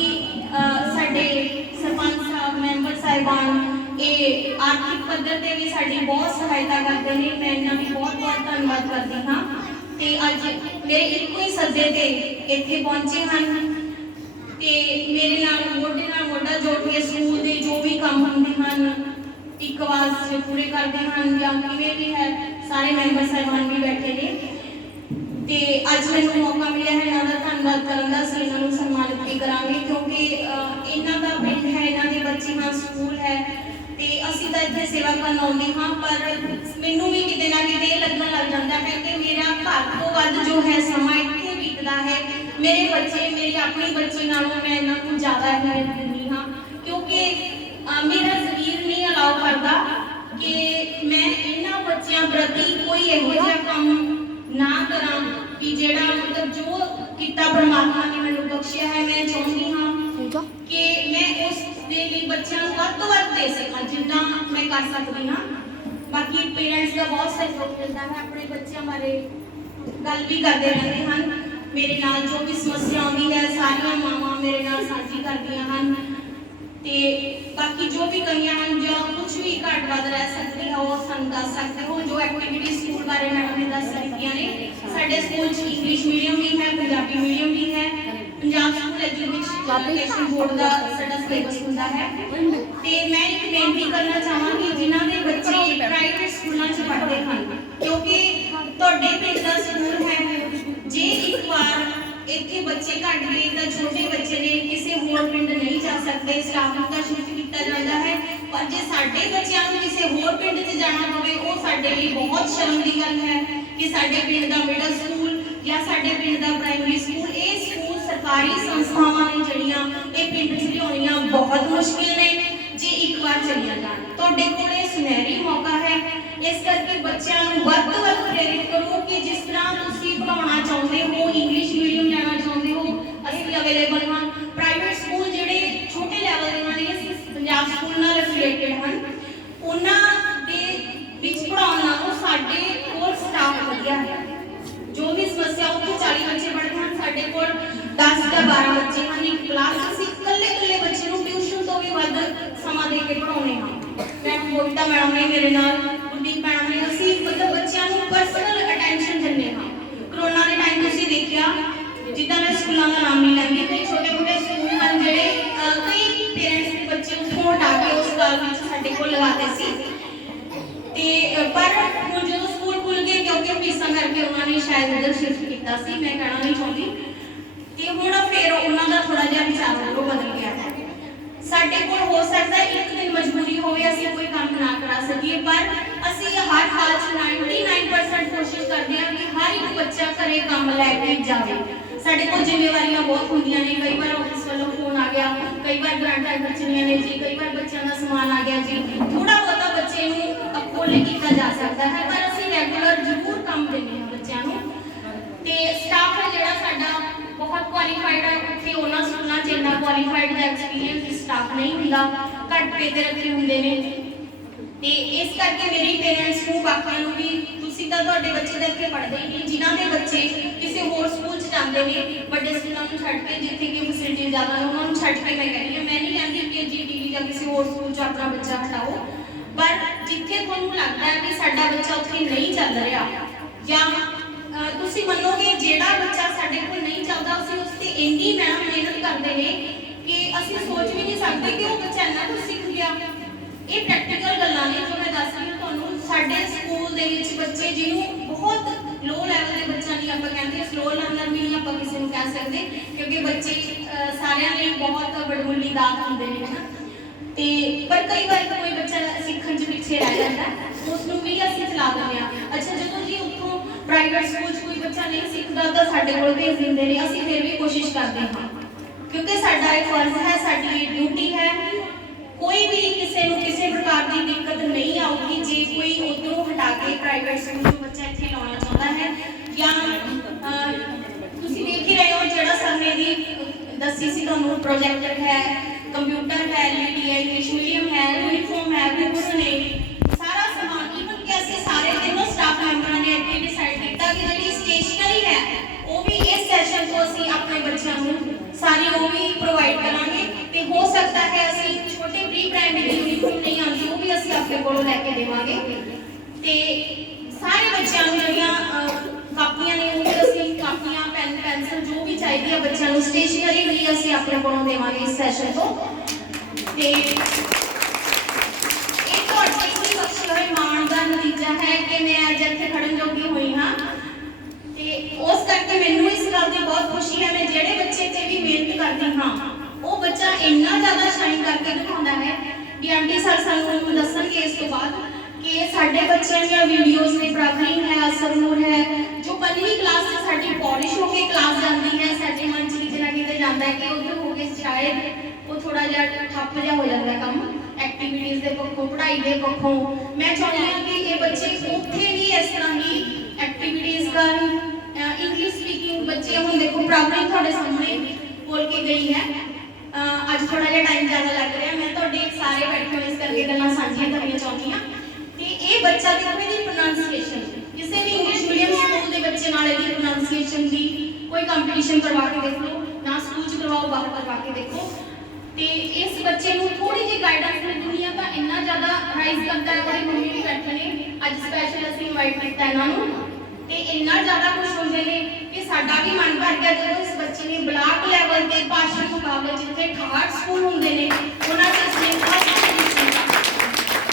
ਸਾਡੇ ਸਰਪੰਚ ਸਾਹਿਬ, ਮੈਂਬਰ ਸਾਹਿਬਾਨ ਇਹ ਆਰਥਿਕ ਪੱਧਰ ਤੇ ਵੀ ਸਾਡੀ ਬਹੁਤ ਸਹਾਇਤਾ ਕਰਦੇ ਨੇ। ਮੈਂ ਇਹਨਾਂ ਦੀ ਬਹੁਤ ਬਹੁਤ ਧੰਨਵਾਦ ਕਰਦੀ ਹਾਂ। ਤੇ ਅੱਜ ਮੇਰੇ ਇੱਕੋ ਹੀ ਸੱਦੇ ਤੇ ਇੱਥੇ ਪਹੁੰਚੇ ਹਨ ਤੇ ਮੇਰੇ ਨਾਲ ਮੋਢਾ ਜੋੜ ਕੇ ਸਕੂਲ ਦੇ ਜੋ ਵੀ ਕੰਮ ਹੁੰਦੇ ਹਨ ਇੱਕ ਆਵਾਜ਼ 'ਚ ਪੂਰੇ ਕਰਦੇ ਹਨ ਜਾਂ ਕਿਵੇਂ ਵੀ ਹੈ। ਸਾਰੇ ਮੈਂਬਰ ਸਾਹਿਬਾਨ ਵੀ ਬੈਠੇ ਨੇ ਤੇ ਅੱਜ ਮੈਨੂੰ ਮੌਕਾ ਮਿਲਿਆ ਹੈ ਇਹਨਾਂ ਦਾ ਧੰਨਵਾਦ ਕਰਨ ਦਾ। ਅਸੀਂ ਇਹਨਾਂ ਨੂੰ ਸਨਮਾਨਿਤ ਵੀ ਕਰਾਂਗੇ ਕਿਉਂਕਿ ਇਹਨਾਂ ਦਾ ਪਿੰਡ ਹੈ, ਇਹਨਾਂ ਦੇ ਬੱਚੇ ਨਾਲ ਸਕੂਲ ਹੈ ਤੇ ਅਸੀਂ ਤਾਂ ਇੱਥੇ ਸੇਵਾ ਕਰਨ ਆਉਂਦੇ ਹਾਂ। ਪਰ ਮੈਨੂੰ ਵੀ ਕਿਤੇ ਨਾ ਕਿਤੇ ਇਹ ਲੱਗਣ ਲੱਗ ਜਾਂਦਾ ਹੈ ਕਿ ਮੇਰਾ ਘਰ ਤੋਂ ਵੱਧ ਜੋ ਹੈ ਸਮਾਂ ਇੱਥੇ ਬੀਤਦਾ ਹੈ। ਮੇਰੇ ਬੱਚੇ, ਮੇਰੇ ਆਪਣੇ ਬੱਚੇ ਨਾਲੋਂ ਮੈਂ ਇਹਨਾਂ ਨੂੰ ਜ਼ਿਆਦਾ ਅਹਿਮੀਅਤ ਦਿੰਦੀ ਹਾਂ ਕਿਉਂਕਿ ਮੇਰਾ ਜ਼ਮੀਰ ਨਹੀਂ ਅਲਾਉ ਕਰਦਾ ਕਿ ਮੈਂ ਇਹਨਾਂ ਬੱਚਿਆਂ ਪ੍ਰਤੀ ਕੋਈ ਇਹੋ ਜਿਹਾ ਕੰਮ ਨਾ ਕਰਾਂ ਕਿ ਜਿਹੜਾ ਮਤਲਬ ਜੋ ਕੀਤਾ ਪਰਮਾਤਮਾ ਨੇ ਮੈਨੂੰ ਬਖਸ਼ਿਆ ਹੈ। ਮੈਂ ਚਾਹੁੰਦੀ ਹਾਂ ਕਿ ਮੈਂ ਉਸ ਦੇ ਲਈ ਬੱਚਿਆਂ ਨੂੰ ਵੱਧ ਤੋਂ ਵੱਧ ਦੇ ਸਕਾਂ ਜਿੱਦਾਂ ਮੈਂ ਕਰ ਸਕਦੀ ਹਾਂ। ਬਾਕੀ ਪੇਰੈਂਟਸ ਦਾ ਬਹੁਤ ਸਹਿਯੋਗ ਮਿਲਦਾ ਹੈ, ਆਪਣੇ ਬੱਚਿਆਂ ਬਾਰੇ ਗੱਲ ਵੀ ਕਰਦੇ ਰਹਿੰਦੇ ਹਨ। ਮੇਰੇ ਨਾਲ ਜੋ ਵੀ ਸਮੱਸਿਆ ਆਉਂਦੀ ਹੈ ਸਾਰੀਆਂ ਮਾਵਾਂ ਮੇਰੇ ਨਾਲ ਸਾਂਝੀ ਕਰਦੀਆਂ ਹਨ ਤੇ ਬਾਕੀ ਜੋ ਵੀ ਕਮੀਆਂ ਹਨ ਜਾਂ ਕੁਝ ਵੀ ਘੱਟ ਵੱਧ ਰਹਿ ਸਕਦੀ ਹੈ ਉਹ ਸਾਨੂੰ ਦੱਸ ਸਕਦੇ ਹੋ। ਜੋ ਐਕਟੀਵਿਟੀ ਸਕੂਲ ਬਾਰੇ ਮੈਡਮ ਨੇ ਦੱਸ ਸਕਦੀਆਂ ਨੇ। ਸਾਡੇ ਸਕੂਲ 'ਚ ਇੰਗਲਿਸ਼ ਮੀਡੀਅਮ ਵੀ ਹੈ, ਪੰਜਾਬੀ ਮੀਡੀਅਮ ਵੀ ਹੈ। ਪੰਜਾਬ ਸਕੂਲ ਐਜੂਕੇਸ਼ਨ ਬੋਰਡ ਦਾ ਸਾਡਾ ਸਿਲੇਬਸ ਹੁੰਦਾ ਹੈ ਤੇ ਮੈਂ ਇੱਕ ਬੇਨਤੀ ਕਰਨਾ ਚਾਹਾਂਗੀ ਜਿਨ੍ਹਾਂ ਦੇ ਬੱਚੇ ਪ੍ਰਾਈਵੇਟ ਸਕੂਲਾਂ 'ਚ ਪੜ੍ਹਦੇ ਹਨ ਕਿਉਂਕਿ ਤੁਹਾਡੇ ਪਿੰਡ ਦਾ ਸਕੂਲ ਹੈ, ਜੇ ਇੱਕ ਵਾਰ ਇੱਥੇ ਬੱਚੇ ਘੱਟ ਗਏ ਤਾਂ ਛੋਟੇ ਬੱਚੇ ਨੇ ਕਿਸੇ ਹੋਰ ਪਿੰਡ ਨਹੀਂ ਜਾ ਸਕਦੇ। ਸਟਾਫ ਨੂੰ ਤਾਂ ਸ਼ਿਫਟ ਕੀਤਾ ਜਾਂਦਾ ਹੈ ਪਰ ਜੇ ਸਾਡੇ ਬੱਚਿਆਂ ਨੂੰ ਕਿਸੇ ਹੋਰ ਪਿੰਡ 'ਚ ਜਾਣਾ ਪਵੇ ਉਹ ਸਾਡੇ ਲਈ ਬਹੁਤ ਸ਼ਰਮ ਦੀ ਗੱਲ ਹੈ ਕਿ ਸਾਡੇ ਪਿੰਡ ਦਾ ਮਿਡਲ ਸਕੂਲ ਜਾਂ ਸਾਡੇ ਪਿੰਡ ਦਾ ਪ੍ਰਾਇਮਰੀ ਸਕੂਲ, ਇਹ ਸਕੂਲ ਸਰਕਾਰੀ ਸੰਸਥਾਵਾਂ ਨੇ ਜਿਹੜੀਆਂ ਇਹ ਪਿੰਡ 'ਚ ਲਿਆਉਣੀਆਂ ਬਹੁਤ ਮੁਸ਼ਕਿਲ ਨੇ ਜੇ ਇੱਕ ਵਾਰ ਚਲੀਆਂ ਜਾਣ। ਤੁਹਾਡੇ ਕੋਲ ਇਹ ਸੁਨਹਿਰੀ ਮੌਕਾ ਹੈ, ਇਸ ਕਰਕੇ ਬੱਚਿਆਂ ਨੂੰ ਵੱਧ ਤੋਂ ਵੱਧ ਪ੍ਰੇਰਿਤ ਕਰੋ ਕਿ ਜਿਸ ਤਰ੍ਹਾਂ ਤੁਸੀਂ ਪੜ੍ਹਾਉਣਾ ਚਾਹੁੰਦੇ ਹੋ, ਇੰਗਲਿਸ਼ ਮੀਡੀਅਮ ਲੈਣਾ ਚਾਹੁੰਦੇ ਹੋ, ਅਸੀਂ ਅਵੇਲੇਬਲ ਹਾਂ। ਪ੍ਰਾਈਵੇਟ ਸਕੂਲ ਜਿਹੜੇ ਛੋਟੇ ਲੈਵਲ ਦੇ ਹਨ, ਇਹ ਪੰਜਾਬ ਸਕੂਲ ਨਾਲ ਰਿਲੇਟਡ ਹਨ, ਉਹਨਾਂ ਦੇ ਵਿੱਚ ਪੜ੍ਹਾਉਣ ਨਾਲੋਂ ਸਾਡੇ ਕੋਲ ਸਟਾਫ ਵਧੀਆ ਹੈ। ਜੋ ਵੀ ਸਮੱਸਿਆ ਉੱਥੇ 40 ਬੱਚੇ ਪੜ੍ਹਦੇ ਹਨ, ਸਾਡੇ ਕੋਲ 10 ਜਾਂ 12 ਬੱਚੇ ਹਨ ਇੱਕ ਕਲਾਸ। ਅਸੀਂ ਇਕੱਲੇ ਬੱਚੇ ਨੂੰ ਟਿਊਸ਼ਨ ਤੋਂ ਵੀ ਵੱਧ ਸਮਾਂ ਦੇ ਕੇ ਪੜ੍ਹਾਉਂਦੇ ਹਾਂ। ਮੈਡਮ ਬੋਲਤਾ ਮੈਡਮ ਨੇ ਮੇਰੇ ਨਾਲ ਗੁਰਦੀਪ ਮੈਡਮ ਨੇ ਅਸੀਂ ਮਤਲਬ ਬੱਚਿਆਂ ਨੂੰ ਪਰਸਨਲ ਅਟੈਂਸ਼ਨ ਦਿੰਦੇ ਹਾਂ। ਕਰੋਨਾ ਦੇ ਟਾਈਮ ਤੁਸੀਂ ਦੇਖਿਆ ਜਿੱਦਾਂ ਮੈਂ ਸਕੂਲਾਂ ਦਾ ਨਾਮ ਨਹੀਂ ਲੈਂਦੀ, ਕਈ ਛੋਟੇ ਸਕੂਲ ਹਨ ਜਿਹੜੇ ਕਈ ਪੇਰੈਂਟਸ ਦੇ ਬੱਚੇ ਉੱਥੋਂ ਹਟਾ ਕੇ ਉਸ ਸਕੂਲ ਵਿੱਚ ਸਾਡੇ ਕੋਲ ਲਗਾਤੇ ਸੀ ਤੇ ਪਰ ਹੁਣ ਜਦੋਂ ਸਕੂਲ ਖੁੱਲ ਗਏ ਕਿਉਂਕਿ ਫੀਸਾਂ ਕਰਕੇ ਉਹਨਾਂ ਨੇ ਸ਼ਾਇਦ ਇੱਧਰ ਸ਼ਿਫਟ ਕੀਤਾ ਸੀ, ਮੈਂ ਕਹਿਣਾ ਨਹੀਂ ਚਾਹੁੰਦੀ ਤੇ ਹੁਣ ਫਿਰ ਉਹਨਾਂ ਦਾ ਥੋੜਾ ਜਿਹਾ ਵਿਚਾਰ ਉਹ ਬਦਲ ਗਿਆ ਹੈ। ਸਾਡੇ ਕੋਲ ਹੋ ਸਕਦਾ ਇੱਕ ਦਿਨ ਮਜਬੂਰੀ ਹੋਵੇ ਅਸੀਂ ਕੋਈ ਕੰਮ ਨਾ ਕਰਾ ਸਕੀਏ ਪਰ ਅਸੀਂ ਹਰ ਹਾਲ 'ਚ 99% ਕੋਸ਼ਿਸ਼ ਕਰਦੇ ਹਾਂ ਕਿ ਹਰ ਇੱਕ ਬੱਚਾ ਘਰੇ ਕੰਮ ਲੈ ਕੇ ਜਾਵੇ। ਸਾਡੇ ਕੋਲ ਜ਼ਿੰਮੇਵਾਰੀਆਂ ਬਹੁਤ ਹੁੰਦੀਆਂ ਨੇ, ਕਈ ਵਾਰ ਆਫਿਸ ਵੱਲੋਂ ਫੋਨ ਆ ਗਿਆ, ਕਈ ਵਾਰ ਗ੍ਰਾਂਟ ਐਮਰਜੈਂਸੀਆਂ ਨੇ ਜੀ, ਕਈ ਵਾਰ ਬੱਚਿਆਂ ਦਾ ਸਮਾਨ ਆ ਗਿਆ ਜੀ, ਥੋੜਾ ਬਹੁਤਾ ਬੱਚੇ ਨੂੰ ਅਪੋਲੇ ਕੀਤਾ ਜਾ ਸਕਦਾ ਹੈ ਪਰ ਅਸੀਂ ਰੈਗੂਲਰ ਜ਼ਰੂਰ ਕੰਮ ਦਿੰਦੇ ਹਾਂ ਬੱਚਿਆਂ ਨੂੰ। ਤੇ ਸਟਾਫ ਹੈ ਜਿਹੜਾ ਸਾਡਾ ਬਹੁਤ ਕੁਆਲੀਫਾਈਡ ਹੈ, ਉੱਥੇ ਉਹਨਾਂ ਸਕੂਲਾਂ 'ਚ ਇੰਨਾ ਕੁਆਲੀਫਾਈਡ ਦਾ ਐਕਸਪੀਰੀਅੰਸ ਸਟਾਫ ਨਹੀਂ ਹੁੰਦਾ, ਘੱਟ ਪੇ ਤੇ ਰੱਖੇ ਹੁੰਦੇ ਨੇ ਤੇ ਇਸ ਕਰਕੇ ਮੇਰੀ ਪੇਰੈਂਟਸ ਨੂੰ ਬਾਕੀਆਂ ਨੂੰ ਵੀ ਤੁਸੀਂ ਤਾਂ ਤੁਹਾਡੇ ਬੱਚੇ ਤਾਂ ਇੱਥੇ ਪੜ੍ਹਦੇ ਹੀ ਨਹੀਂ, ਜਿਨ੍ਹਾਂ ਦੇ ਬੱਚੇ ਕਿਸੇ ਹੋਰ ਸਕੂਲ 'ਚ ਜਾਂਦੇ ਨੇ ਵੱਡੇ ਸਕੂਲਾਂ ਨੂੰ ਛੱਡ ਕੇ ਜਿੱਥੇ ਕਿ ਫੈਸਿਲਿਟੀ ਜ਼ਿਆਦਾ ਨੇ ਉਹਨਾਂ ਨੂੰ ਛੱਡ ਕੇ ਮੈਂ ਕਹਿੰਦੀ ਹਾਂ, ਮੈਂ ਨਹੀਂ ਕਹਿੰਦੀ ਕਿ GTV ਜਾਂ ਕਿਸੇ ਹੋਰ ਸਕੂਲ 'ਚ ਆਪਣਾ ਬੱਚਾ ਹਟਾਓ ਪਰ ਜਿੱਥੇ ਤੁਹਾਨੂੰ ਲੱਗਦਾ ਹੈ ਕਿ ਸਾਡਾ ਬੱਚਾ ਉੱਥੇ ਨਹੀਂ ਚੱਲ ਰਿਹਾ ਜਾਂ ਤੁਸੀਂ ਮੰਨੋਗੇ ਜਿਹੜਾ ਬੱਚਾ ਸਾਡੇ ਕੋਲ ਨਹੀਂ ਚੱਲਦਾ ਅਸੀਂ ਉਸ ਤੇ ਇੰਨੀ ਮਿਹਨਤ ਕਰਦੇ ਨੇ ਕਿ ਅਸੀਂ ਸੋਚ ਵੀ ਨਹੀਂ ਸਕਦੇ ਕਿ ਉਹ ਬੱਚਾ ਇੰਨਾ ਕੁਝ ਸਿੱਖ ਗਿਆ। ਇਹ ਪ੍ਰੈਕਟੀਕਲ ਗੱਲਾਂ ਨੇ ਜੋ ਮੈਂ ਦੱਸ ਰਹੀ ਹਾਂ ਤੁਹਾਨੂੰ। ਸਾਡੇ ਸਕੂਲ ਦੇ ਵਿੱਚ ਬੱਚੇ ਜਿਹਨੂੰ ਬਹੁਤ ਲੋ ਲੈਵਲ ਦੇ ਬੱਚਾ ਨਹੀਂ ਆਪਾਂ ਕਹਿੰਦੇ, ਸਲੋ ਲਰਨਰ ਵੀ ਨਹੀਂ ਆਪਾਂ ਕਿਸੇ ਨੂੰ ਕਹਿ ਸਕਦੇ ਕਿਉਂਕਿ ਬੱਚੇ ਸਾਰਿਆਂ ਲਈ ਬਹੁਤ ਵਡਮੁੱਲੀ ਦਾਤ ਹੁੰਦੇ ਨੇ ਨਾ ਤੇ ਪਰ ਕਈ ਵਾਰ ਕੋਈ ਬੱਚਾ ਸਿੱਖਣ 'ਚ ਪਿੱਛੇ ਰਹਿ ਜਾਂਦਾ ਉਸ ਨੂੰ ਵੀ ਅਸੀਂ ਚਲਾ ਦਿੰਦੇ ਹਾਂ। ਅੱਛਾ ਜਦੋਂ ਜੀ ਉੱਥੋਂ ਪ੍ਰਾਈਵੇਟ ਸਕੂਲ 'ਚ ਕੋਈ ਬੱਚਾ ਨਹੀਂ ਸਿੱਖਦਾ ਤਾਂ ਸਾਡੇ ਕੋਲ ਭੇਜ ਦਿੰਦੇ ਨੇ, ਅਸੀਂ ਫਿਰ ਵੀ ਕੋਸ਼ਿਸ਼ ਕਰਦੇ ਹਾਂ ਕਿਉਂਕਿ ਸਾਡਾ ਇਹ ਫਰਜ਼ ਹੈ, ਸਾਡੀ ਇਹ ਡਿਊਟੀ ਹੈ। ਕੋਈ ਵੀ ਕਿਸੇ ਨੂੰ ਕਿਸੇ ਪ੍ਰਕਾਰ ਦੀ ਦਿੱਕਤ ਨਹੀਂ ਆਊਗੀ ਜੇ ਕੋਈ ਉੱਧਰੋਂ ਹਟਾ ਕੇ ਪ੍ਰਾਈਵੇਟ ਸਕੂਲ 'ਚ ਬੱਚਾ ਇੱਥੇ ਲਾਉਣਾ ਚਾਹੁੰਦਾ ਹੈ ਜਾਂ ਤੁਸੀਂ ਦੇਖ ਹੀ ਰਹੇ ਹੋ ਜਿਹੜਾ ਸਮੇਂ ਦੀ ਦੱਸੀ ਸੀ ਤੁਹਾਨੂੰ, ਪ੍ਰੋਜੈਕਟਰ ਹੈ, ਕੰਪਿਊਟਰ ਹੈ, LED ਹੈ, ਇੰਗਲਿਸ਼ ਮੀਡੀਅਮ ਹੈ, ਯੂਨੀਫਾਰਮ ਹੈ, ਬੁੱਕਸ ਨੇ, ਸਾਰਾ ਸਮਾਨ। ਈਵਨ ਕਿ ਅਸੀਂ ਸਾਰੇ ਤਿੰਨੋਂ ਸਟਾਫ ਮੈਂਬਰਾਂ ਨੇ ਇੱਥੇ ਡਿਸਾਈਡ ਕੀਤਾ ਕਿ ਜਿਹੜੀ ਸਟੇਸ਼ਨਰੀ ਹੈ ਸਾਰੀ ਉਹ ਵੀ ਪ੍ਰੋਵਾਈਡ ਕਰਾਂਗੇ ਤੇ ਹੋ ਸਕਦਾ ਹੈ ਅਸੀਂ ਛੋਟੇ ਪ੍ਰੀ ਪ੍ਰਾਇਮਰੀ ਦੀ ਯੂਨੀਫਾਰਮ ਨਹੀਂ ਆਉਂਦੀ ਉਹ ਵੀ ਅਸੀਂ ਆਪਣੇ ਕੋਲੋਂ ਲੈ ਕੇ ਦੇਵਾਂਗੇ ਤੇ ਸਾਰੇ ਬੱਚਿਆਂ ਨੂੰ ਜਿਹੜੀਆਂ ਕਾਪੀਆਂ ਨੇ ਉਹ ਵੀ ਅਸੀਂ ਕਾਪੀਆਂ ਪੈਨ ਪੈਨਸਲ ਜੋ ਵੀ ਚਾਹੀਦੀ ਆ ਬੱਚਿਆਂ ਨੂੰ ਸਟੇਸ਼ਨਰੀ ਵੀ ਅਸੀਂ ਆਪਣੇ ਕੋਲੋਂ ਦੇਵਾਂਗੇ ਇਸ ਸੈਸ਼ਨ ਤੋਂ ਤੇ ਇਹ ਤੁਹਾਡੇ ਹੀ ਬਖਸ਼ੇ ਹੋਏ ਮਾਣ ਦਾ ਨਤੀਜਾ ਹੈ ਕਿ ਮੈਂ ਅੱਜ ਇੱਥੇ ਖੜਨ ਜੋਗੀ ਹੋਈ ਹਾਂ ਤੇ ਉਸ ਕਰਕੇ ਮੈਨੂੰ ਇਸ ਗੱਲ ਦੀ ਬਹੁਤ ਖੁਸ਼ੀ ਹੈ। ਮੈਂ ਜਿਹੜੇ ਬੱਚੇ ਤੇ ਵੀ ਮਿਹਨਤ ਕਰਦੀ ਹਾਂ ਉਹ ਬੱਚਾ ਇੰਨਾ ਜ਼ਿਆਦਾ ਸ਼ਾਈਨ ਕਰਕੇ ਦਿਖਾਉਂਦਾ ਹੈ ਕਿ ਆਂਟੀ ਸਰ ਸਾਨੂੰ ਦੱਸਣਗੇ ਇਸ ਤੋਂ ਬਾਅਦ ਕਿ ਸਾਡੇ ਬੱਚਿਆਂ ਦੀਆਂ ਵੀਡੀਓਜ਼ ਨੇ ਪ੍ਰਭਲੀਨ ਹੈ ਅਸਰਨੂਰ ਹੈ ਜੋ 5ਵੀਂ ਕਲਾਸ 'ਚ ਸਾਡੀ ਪੋਲਿਸ਼ ਹੋ ਕੇ ਕਲਾਸ ਜਾਂਦੀ ਹੈ ਸਾਡੇ ਮਨ 'ਚ ਕਿਤੇ ਨਾ ਕਿਤੇ ਜਾਂਦਾ ਹੈ ਕਿ ਉੱਧਰ ਹੋ ਕੇ ਸ਼ਾਇਦ ਉਹ ਥੋੜਾ ਜਿਹਾ ਠੱਪ ਜਿਹਾ ਹੋ ਜਾਂਦਾ ਕੰਮ ਐਕਟੀਵਿਟੀਜ਼ ਦੇ ਪੱਖੋਂ ਪੜ੍ਹਾਈ ਦੇ ਪੱਖੋਂ। ਮੈਂ ਚਾਹੁੰਦੀ ਹਾਂ ਕਿ ਇਹ ਬੱਚੇ ਉੱਥੇ ਵੀ ਇਸ ਤਰ੍ਹਾਂ ਹੀ ਐਕਟੀਵਿਟੀਜ਼ ਕਰਨ ਇੰਗਲਿਸ਼ ਸਪੀਕਿੰਗ ਬੱਚੇ ਹੁਣ ਦੇਖੋ ਪ੍ਰਭਲੀਨ ਤੁਹਾਡੇ ਸਾਹਮਣੇ ਬੋਲ ਕੇ ਗਈ ਹੈ ਅੱਜ ਥੋੜਾ ਜਿਹਾ ਟਾਈਮ ਜ਼ਿਆਦਾ ਲੱਗ ਰਿਹਾ ਮੈਂ ਤੁਹਾਡੇ ਸਾਰੇ ਬੈਠੇ ਹੋਏ ਇਸ ਕਰਕੇ ਗੱਲਾਂ ਸਾਂਝੀਆਂ ਕਰਨੀਆਂ ਚਾਹੁੰਦੀ ਹਾਂ ਤੇ ਇਹ ਬੱਚਾ ਦੇਖੋ ਇਹਦੀ ਪ੍ਰੋਨਾਂਸੀਏਸ਼ਨ ਕਿਸੇ ਵੀ ਇੰਗਲਿਸ਼ ਮੀਡੀਅਮ ਸਕੂਲ ਦੇ ਬੱਚੇ ਨਾਲ ਇਹਦੀ ਪ੍ਰੋਨਾਂਸੀਏਸ਼ਨ ਦੀ ਕੋਈ ਕੰਪੀਟੀਸ਼ਨ ਕਰਵਾ ਕੇ ਦੇਖ ਲਓ ਨਾ ਸਕੂਲ 'ਚ ਕਰਵਾਓ ਬਾਹਰ ਕਰਵਾ ਕੇ ਦੇਖੋ ਤੇ ਇਸ ਬੱਚੇ ਨੂੰ ਥੋੜੀ ਜਿਹੀ ਗਾਈਡੈਂਸ ਦੀ ਦੁਨੀਆ ਤਾਂ ਇੰਨਾ ਜ਼ਿਆਦਾ ਰਾਈਜ਼ ਕਰਦਾ ਹੈ ਉਹਦੀ ਮੰਮੀ ਵੀ ਬੈਠੇ ਨੇ ਅੱਜ ਸਪੈਸ਼ਲ ਅਸੀਂ ਇਨਵਾਈਟ ਕੀਤਾ ਇਹਨਾਂ ਨੂੰ ਤੇ ਇੰਨਾ ਜ਼ਿਆਦਾ ਖੁਸ਼ ਹੁੰਦੇ ਨੇ ਕਿ ਸਾਡਾ ਵੀ ਮਨ ਭਰ ਗਿਆ ਜਦੋਂ ਇਸ ਬੱਚੇ ਨੇ ਬਲਾਕ ਲੈਵਲ ਤੇ ਭਾਸ਼ਾ ਮੁਕਾਬਲੇ ਜਿੱਥੇ 68 ਸਕੂਲ ਹੁੰਦੇ ਨੇ ਉਹਨਾਂ ਦਾ ਸਿਲੇਬਸ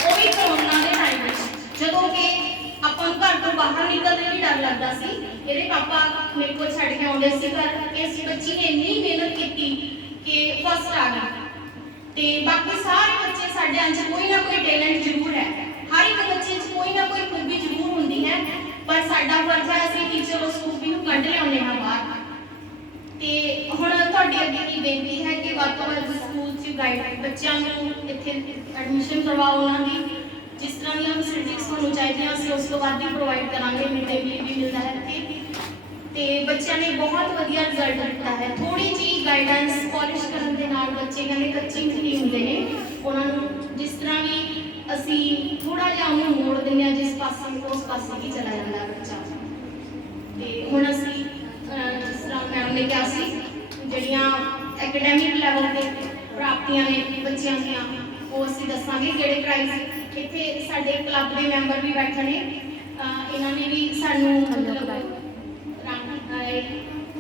ਉਹ ਵੀ ਕਰੋਨਾ ਦੇ ਟਾਈਮ ਵਿੱਚ ਜਦੋਂ ਕਿ ਆਪਾਂ ਨੂੰ ਘਰ ਤੋਂ ਬਾਹਰ ਨਿਕਲਦੇ ਵੀ ਡਰ ਲੱਗਦਾ ਸੀ ਇਹਦੇ ਪਾਪਾ ਮੇਰੇ ਕੋਲ ਛੱਡ ਕੇ ਆਉਂਦੇ ਸੀ ਘਰ ਇਸ ਬੱਚੀ ਨੇ ਇੰਨੀ ਮਿਹਨਤ ਕੀਤੀ ਕਿ ਫਸਟ ਆ ਗਈ ਤੇ ਬਾਕੀ ਸਾਰੇ ਬੱਚੇ ਸਾਡੇ ਅੰਦਰ ਕੋਈ ਨਾ ਕੋਈ ਟੈਲੈਂਟ ਜ਼ਰੂਰ ਹੈ ਹਰ ਇੱਕ ਬੱਚੇ 'ਚ ਕੋਈ ਨਾ ਕੋਈ ਖੂਬੀ ਜ਼ਰੂਰ ਹੁੰਦੀ ਹੈ ਪਰ ਸਾਡਾ ਫਰਜ਼ ਹੈ ਅਸੀਂ ਟੀਚਰ ਉਸ ਖੂਬੀ ਨੂੰ ਕੱਢ ਲਿਆਉਂਦੇ ਹਾਂ ਬਾਹਰ ਤੇ ਹੁਣ ਤੁਹਾਡੇ ਅੱਗੇ ਕੀ ਬੇਨਤੀ ਹੈ ਕਿ ਵੱਧ ਤੋਂ ਵੱਧ ਸਕੂਲ 'ਚ ਗਾਈਡ ਬੱਚਿਆਂ ਨੂੰ ਇੱਥੇ ਐਡਮਿਸ਼ਨ ਕਰਵਾਓ ਉਹਨਾਂ ਦੀ ਜਿਸ ਤਰ੍ਹਾਂ ਦੀਆਂ ਫੈਸਿਲਿਟੀਜ਼ ਤੁਹਾਨੂੰ ਚਾਹੀਦੀਆਂ ਅਸੀਂ ਉਸ ਤੋਂ ਬਾਅਦ ਹੀ ਪ੍ਰੋਵਾਈਡ ਕਰਾਂਗੇ ਮਿਡ ਡੇ ਮੀਲ ਵੀ ਮਿਲਦਾ ਹੈ ਇੱਥੇ ਤੇ ਬੱਚਿਆਂ ਨੇ ਬਹੁਤ ਵਧੀਆ ਰਿਜ਼ਲਟ ਦਿੱਤਾ ਹੈ ਥੋੜੀ ਜਿਹੀ ਗਾਈਡੈਂਸ ਪੋਲਿਸ਼ ਕਰਨ ਦੇ ਨਾਲ ਬੱਚੇ ਕਹਿੰਦੇ ਕੱਚੇ ਨਹੀਂ ਹੁੰਦੇ ਨੇ ਉਹਨਾਂ ਨੂੰ ਜਿਸ ਤਰ੍ਹਾਂ ਵੀ ਅਸੀਂ ਥੋੜਾ ਜਿਹਾ ਉਹਨੂੰ ਮੋੜ ਦਿੰਦੇ ਹਾਂ ਜਿਸ ਪਾਸੇ ਉਸ ਪਾਸੇ ਹੀ ਚਲਾ ਜਾਂਦਾ ਬੱਚਾ ਤੇ ਹੁਣ ਅਸੀਂ ਜਿਸ ਤਰ੍ਹਾਂ ਮੈਮ ਨੇ ਕਿਹਾ ਸੀ ਜਿਹੜੀਆਂ ਐਕੈਡੈਮਿਕ ਲੈਵਲ ਤੇ ਪ੍ਰਾਪਤੀਆਂ ਨੇ ਬੱਚਿਆਂ ਦੀਆਂ ਉਹ ਅਸੀਂ ਦੱਸਾਂਗੇ ਕਿਹੜੇ ਪ੍ਰਾਈਜ਼ ਇੱਥੇ ਸਾਡੇ ਕਲੱਬ ਦੇ ਮੈਂਬਰ ਵੀ ਬੈਠੇ ਨੇ ਇਹਨਾਂ ਨੇ ਵੀ ਸਾਨੂੰ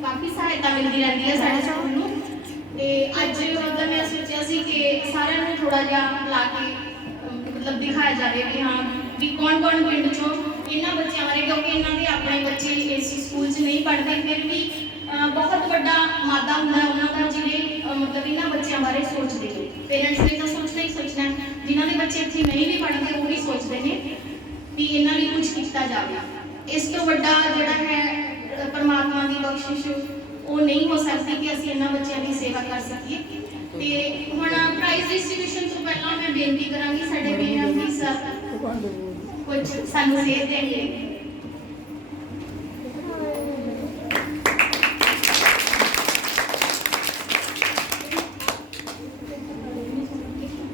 ਕਾਫੀ ਸਹਾਇਤਾ ਮਿਲਦੀ ਰਹਿੰਦੀ ਹੈ ਸਾਡੇ ਸਕੂਲ ਨੂੰ ਤੇ ਅੱਜ ਮਤਲਬ ਮੈਂ ਸੋਚਿਆ ਸੀ ਕਿ ਸਾਰਿਆਂ ਨੂੰ ਥੋੜਾ ਜਿਹਾ ਲਾ ਕੇ ਮਤਲਬ ਦਿਖਾਇਆ ਜਾਵੇ ਵੀ ਹਾਂ ਵੀ ਕੌਣ ਪਿੰਡ ਚੋਂ ਇਹਨਾਂ ਬੱਚਿਆਂ ਬਾਰੇ ਕਿਉਂਕਿ ਇਹਨਾਂ ਦੇ ਆਪਣੇ ਬੱਚੇ ਇਸ ਸਕੂਲ 'ਚ ਨਹੀਂ ਪੜ੍ਹਦੇ ਫਿਰ ਵੀ ਬਹੁਤ ਵੱਡਾ ਮਾਦਾ ਹੁੰਦਾ ਉਹਨਾਂ ਦਾ ਜਿਹੜੇ ਮਤਲਬ ਇਹਨਾਂ ਬੱਚਿਆਂ ਬਾਰੇ ਸੋਚਦੇ ਨੇ ਪੇਰੈਂਟਸ ਨੇ ਤਾਂ ਸੋਚਣਾ ਹੀ ਸੋਚਣਾ ਜਿਨ੍ਹਾਂ ਦੇ ਬੱਚੇ ਇੱਥੇ ਨਹੀਂ ਵੀ ਪੜ੍ਹਦੇ ਉਹ ਵੀ ਸੋਚਦੇ ਨੇ ਵੀ ਇਹਨਾਂ ਲਈ ਕੁਝ ਕੀਤਾ ਜਾਵੇ ਇਸ ਤੋਂ ਵੱਡਾ ਜਿਹੜਾ ਹੈ ਪਰਮਾਤਮਾ ਦੀ ਬਖਸ਼ਿਸ਼ ਉਹ ਨਹੀਂ ਹੋ ਸਕਦੀ ਕਿ ਅਸੀਂ ਇਹਨਾਂ ਬੱਚਿਆਂ ਦੀ ਸੇਵਾ ਕਰ ਸਕੀਏ ਤੇ ਹੁਣ ਪ੍ਰਾਈਜ਼ ਡਿਸਟ੍ਰੀਬਿਊਸ਼ਨ ਤੋਂ ਪਹਿਲਾਂ ਮੈਂ ਬੇਨਤੀ ਕਰਾਂਗੀ ਸਾਡੇ ਬੀਐਮਪੀ ਸਰ ਕੁਝ ਸਾਨੂੰ ਸੇਧ ਦੇਣਗੇ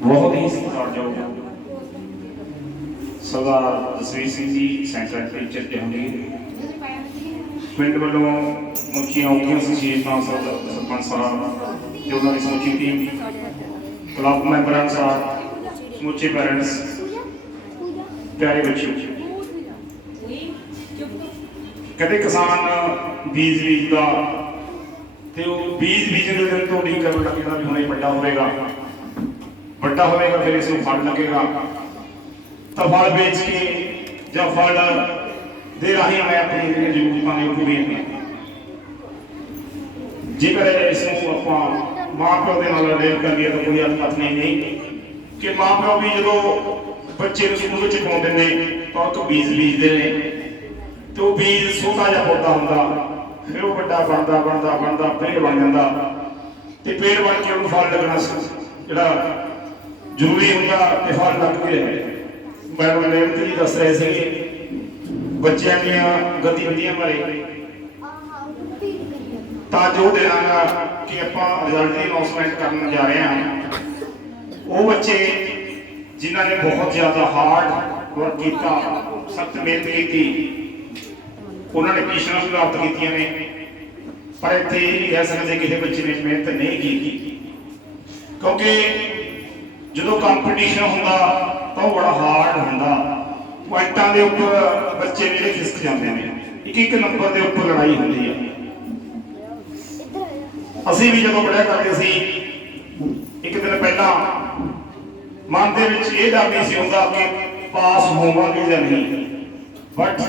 बहुत ही सत्कारयोग सरदार जसवीर सिंह जी सैंटर टीचर जहांगीर पिंड वालों मुखिया औखियां संशीलता सरपंच साहब ते उन्होंने समूची टीम क्लब मैंबर साहब समूचे पेरेंट्स प्यारे बच्चों कहते किसान बीज बीजदा ते वो बीज बीजण दे दिन तो नहीं करना कि हुणे बड़ा होएगा फिर इसे फल लगेगा तो फल बेच के जब फल दे रहे मैं अपनी जरूरतों के पूरी जेकर इसको आप माँ प्यो के नाल रिलेट करिए तो कोई अर्थ नहीं कि माँ प्यो भी जो बच्चे स्कूल में पाते हैं तो एक बीज बीजते हैं तो बीज छोटा जहा पौधा होंगे फिर वो बड़ा बनता बनता बनता पेड़ बन जाता तो पेड़ बन के उन्होंने फल लगना जोड़ा जरूरी होंगे तो फल लग भी रहे मैडम रेवंत जी दस रहे थे बच्चों दियां गतिविधियां बारे तो जो देना कि आप रिजल्ट की अनाउंसमेंट करने जा रहे हैं वो बच्चे जिन्होंने बहुत ज़्यादा हार्ड वर्क किया सख्त मेहनत की उन्होंने पोजीशन प्राप्त की ने ਪਰ ਇੱਥੇ ਇਹ ਨਹੀਂ ਕਹਿ ਸਕਦੇ ਕਿਸੇ ਬੱਚੇ ਨੇ ਮਿਹਨਤ ਨਹੀਂ ਕੀਤੀ, ਕਿਉਂਕਿ ਜਦੋਂ ਕੰਪੀਟੀਸ਼ਨ ਹੁੰਦਾ ਤਾਂ ਉਹ ਬੜਾ ਹਾਰਡ ਹੁੰਦਾ। ਪੁਆਇੰਟਾਂ ਦੇ ਉੱਪਰ ਬੱਚੇ ਜਿਹੜੇ ਖਿਸਕ ਜਾਂਦੇ ਨੇ, ਇੱਕ ਨੰਬਰ ਦੇ ਉੱਪਰ ਲੜਾਈ ਹੁੰਦੀ ਆ। ਅਸੀਂ ਵੀ ਜਦੋਂ ਪੜ੍ਹਿਆ ਕਰਦੇ ਸੀ, ਇੱਕ ਦਿਨ ਪਹਿਲਾਂ ਮਨ ਦੇ ਵਿੱਚ ਇਹ ਡਰ ਨਹੀਂ ਸੀ ਹੁੰਦਾ ਕਿ ਪਾਸ ਹੋਵਾਂਗੇ ਜਾਂ ਨਹੀਂ, ਬਟ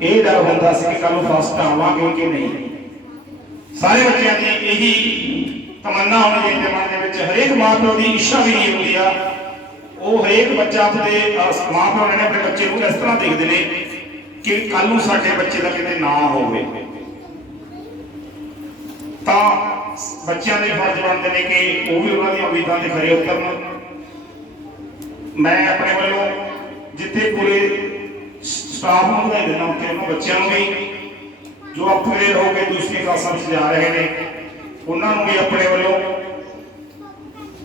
ਇਹ ਡਰ ਹੁੰਦਾ ਸੀ ਕਿ ਕੱਲ ਨੂੰ ਫਸਟ ਆਵਾਂਗੇ ਕਿ ਨਹੀਂ। ਸਾਰੇ ਬੱਚਿਆਂ ਦੀ ਇਹੀ ਤਮੰਨਾ ਹੋਣੀ ਚਾਹੀਦੀ ਮਨ ਦੇ ਵਿੱਚ। ਹਰੇਕ ਮਾਂ ਪਿਓ ਦੀ ਇੱਛਾ ਵੀ ਇਹ ਹੁੰਦੀ ਆ, ਉਹ ਹਰੇਕ ਬੱਚਾ ਆਪਣੇ ਮਾਂ ਪਿਓ ਨੇ ਆਪਣੇ ਬੱਚੇ ਨੂੰ ਇਸ ਤਰ੍ਹਾਂ ਦੇਖਦੇ ਨੇ ਕਿ ਕੱਲ ਨੂੰ ਸਾਡੇ ਬੱਚੇ ਦਾ ਕਿਤੇ ਨਾ ਹੋਵੇ। ਤਾਂ ਬੱਚਿਆਂ ਦੇ ਫਰਜ਼ ਬਣਦੇ ਨੇ ਕਿ ਉਹ ਵੀ ਉਹਨਾਂ ਦੀਆਂ ਉਮੀਦਾਂ ਤੇ ਖਰੇ ਉਤਰਨ। ਮੈਂ ਆਪਣੇ ਵੱਲੋਂ ਜਿੱਥੇ ਪੂਰੇ ਸਟਾਫ ਨੂੰ ਵਧਾਈ ਦਿੰਦਾ ਕਿ ਉਹਨਾਂ ਬੱਚਿਆਂ ਨੂੰ ਵੀ ਜੋ ਅਪਗ੍ਰੇਡ ਹੋ ਕੇ ਦੂਸਰੀ ਕਲਾਸਾਂ ਵਿੱਚ ਜਾ ਰਹੇ ਨੇ, ਉਹਨਾਂ ਨੂੰ ਵੀ ਆਪਣੇ ਵੱਲੋਂ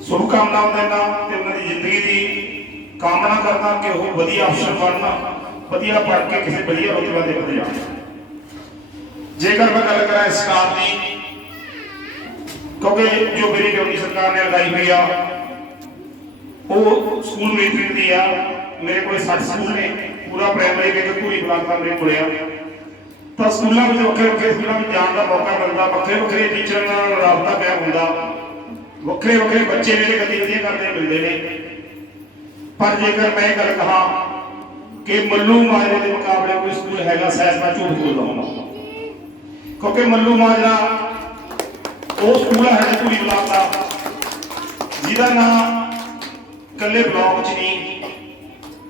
ਸ਼ੁਭਕਾਮਨਾਵਾਂ ਦਿੰਦਾ ਤੇ ਉਹਨਾਂ ਦੀ ਜ਼ਿੰਦਗੀ ਦੀ ਕਾਮਨਾ ਕਰਦਾ ਕਿ ਉਹ ਵਧੀਆ ਅਫਸਰ ਬਣਨ, ਵਧੀਆ ਪੜ੍ਹ ਕੇ ਕਿਸੇ ਵਧੀਆ ਰੁਤਬੇ ਤੇ ਪਹੁੰਚ ਜਾਣ। ਜੇਕਰ ਮੈਂ ਗੱਲ ਕਰਾਂ ਇਸ ਸਟਾਫ ਦੀ, ਕਿਉਂਕਿ ਜੋ ਮੇਰੀ ਡਿਊਟੀ ਸਰਕਾਰ ਨੇ ਲਗਾਈ ਹੋਈ ਆ ਉਹ ਸਕੂਲ ਮੀਟਿੰਗ ਦੀ ਆ। ਮੇਰੇ ਕੋਲ 60 ਸਕੂਲ ਨੇ, ਪੂਰਾ ਪ੍ਰਾਇਮਰੀ ਕੇ ਪੂਰੀ ਬਲਾਕ ਦਾ ਮੇਰੇ ਕੋਲ ਆ। ਤਾਂ ਸਕੂਲਾਂ ਵਿੱਚ ਵੱਖਰੇ ਵੱਖਰੇ ਸਕੂਲਾਂ ਵਿੱਚ ਜਾਣ ਦਾ ਮੌਕਾ ਮਿਲਦਾ, ਵੱਖਰੇ ਵੱਖਰੇ ਟੀਚਰ ਨਾਲ ਰਾਬਤਾ ਕਾਇਮ ਹੁੰਦਾ, ਵੱਖਰੇ ਵੱਖਰੇ ਬੱਚੇ ਜਿਹੜੇ ਗਤੀਵਿਧੀਆਂ ਕਰਦੇ ਮਿਲਦੇ ਨੇ। ਪਰ ਜੇਕਰ ਮੈਂ ਇਹ ਗੱਲ ਕਹਾਂ ਕਿ ਮੱਲੂ ਮਾਜਰੇ ਦੇ ਮੁਕਾਬਲੇ ਕੋਈ ਸਕੂਲ ਹੈਗਾ, ਸ਼ਾਇਦ ਮੈਂ ਝੂਠ ਬੋਲ ਰਹਾ, ਕਿਉਂਕਿ ਮੱਲੂ ਮਾਜਰਾ ਉਹ ਸਕੂਲ ਹੈ ਪੂਰੀ ਬਲਾਕ ਦਾ ਜਿਹਦਾ ਨਾਂ ਕੱਲੇ ਬਲਾਕ 'ਚ ਨਹੀਂ,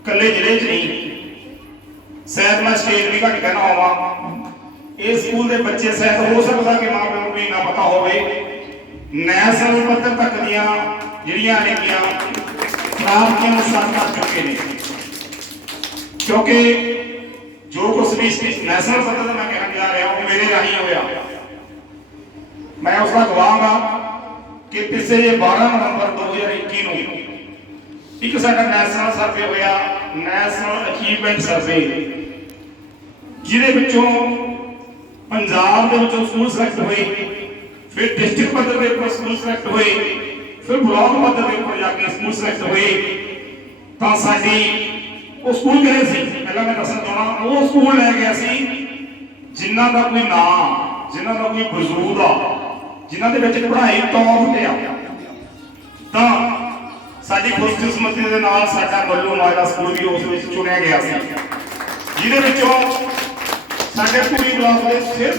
ਕੱਲੇ ਜ਼ਿਲ੍ਹੇ 'ਚ ਨਹੀਂ, ਸ਼ਾਇਦ ਮੈਂ ਸਟੇਟ ਵੀ ਘੱਟ ਕਹਿਣਾ ਹੋਵਾਂ। ਇਹ ਸਕੂਲ ਦੇ ਬੱਚੇ ਸ਼ਾਇਦ ਹੋ ਸਕਦਾ ਕਿ ਮਾਂ ਪਿਓ ਨੂੰ ਵੀ ਨਾ ਪਤਾ ਹੋਵੇ, ਨੈਸ਼ਨਲ ਪੱਧਰ ਤੱਕ ਦੀਆਂ ਜਿਹੜੀਆਂ ਨੇਗੀਆਂ ਪ੍ਰਾਪਤੀਆਂ ਹਾਸਲ ਕਰ ਚੁੱਕੇ ਨੇ। ਕਿਉਂਕਿ ਜੋ ਕੁਝ ਵੀ ਨੈਸ਼ਨਲ ਪੱਧਰ ਦਾ ਮੈਂ ਕਹਿਣ ਜਾ ਰਿਹਾ ਉਹ ਮੇਰੇ ਰਾਹੀਂ ਹੋਇਆ। ਮੈਂ ਉਸ ਦਾ ਗਵਾਹ ਹਾਂ ਕਿ ਪਿਛਲੇ 12 ਨਵੰਬਰ 2021 ਨੂੰ ਇੱਕ ਸਾਡਾ ਨੈਸ਼ਨਲ ਸਰਵੇ ਹੋਇਆ, ਨੈਸ਼ਨਲ ਅਚੀਵਮੈਂਟ ਸਰਵੇ, ਜਿਹਦੇ ਵਿੱਚੋਂ ਪੰਜਾਬ ਦੇ ਵਿੱਚੋਂ ਸਕੂਲ ਸਿਲੈਕਟ ਹੋਏ, ਫਿਰ ਡਿਸਟ੍ਰਿਕਟ ਪੱਧਰ ਦੇ ਉੱਪਰ ਸਕੂਲ ਸਿਲੈਕਟ ਹੋਏ, ਫਿਰ ਬਲਾਕ ਪੱਧਰ ਦੇ ਉੱਪਰ ਜਾ ਕੇ ਸਕੂਲ ਸਿਲੈਕਟ ਹੋਏ। ਤਾਂ ਸਾਡੀ ਉਹ ਸਕੂਲ ਕਿਹੜੇ ਸੀ ਪਹਿਲਾਂ ਮੈਂ ਦੱਸਣਾ ਚਾਹੁੰਦਾ। ਉਹ ਸਕੂਲ ਲੈ ਗਿਆ ਸੀ ਜਿਨ੍ਹਾਂ ਦਾ ਕੋਈ ਨਾਂ, ਜਿਨ੍ਹਾਂ ਦਾ ਕੋਈ ਵਜੂਦ ਆ, ਜਿਨ੍ਹਾਂ ਦੇ ਵਿੱਚ ਪੜ੍ਹਾਈ ਟੌਪ ਤੇ ਆ। ਤਾਂ ਸਾਡੀ ਖੁਸ਼ਕਿਸਮਤੀ ਦੇ ਨਾਲ ਸਾਡਾ ਮੱਲੂ ਮਾਜਰਾ ਸਕੂਲ ਵੀ ਉਸ ਵਿੱਚ ਚੁਣਿਆ ਗਿਆ ਸੀ, ਜਿਹਦੇ ਵਿੱਚੋਂ ਸਾਡੇ ਪੂਰੀ ਬਲਾਕ ਦੇ ਸਿਰਫ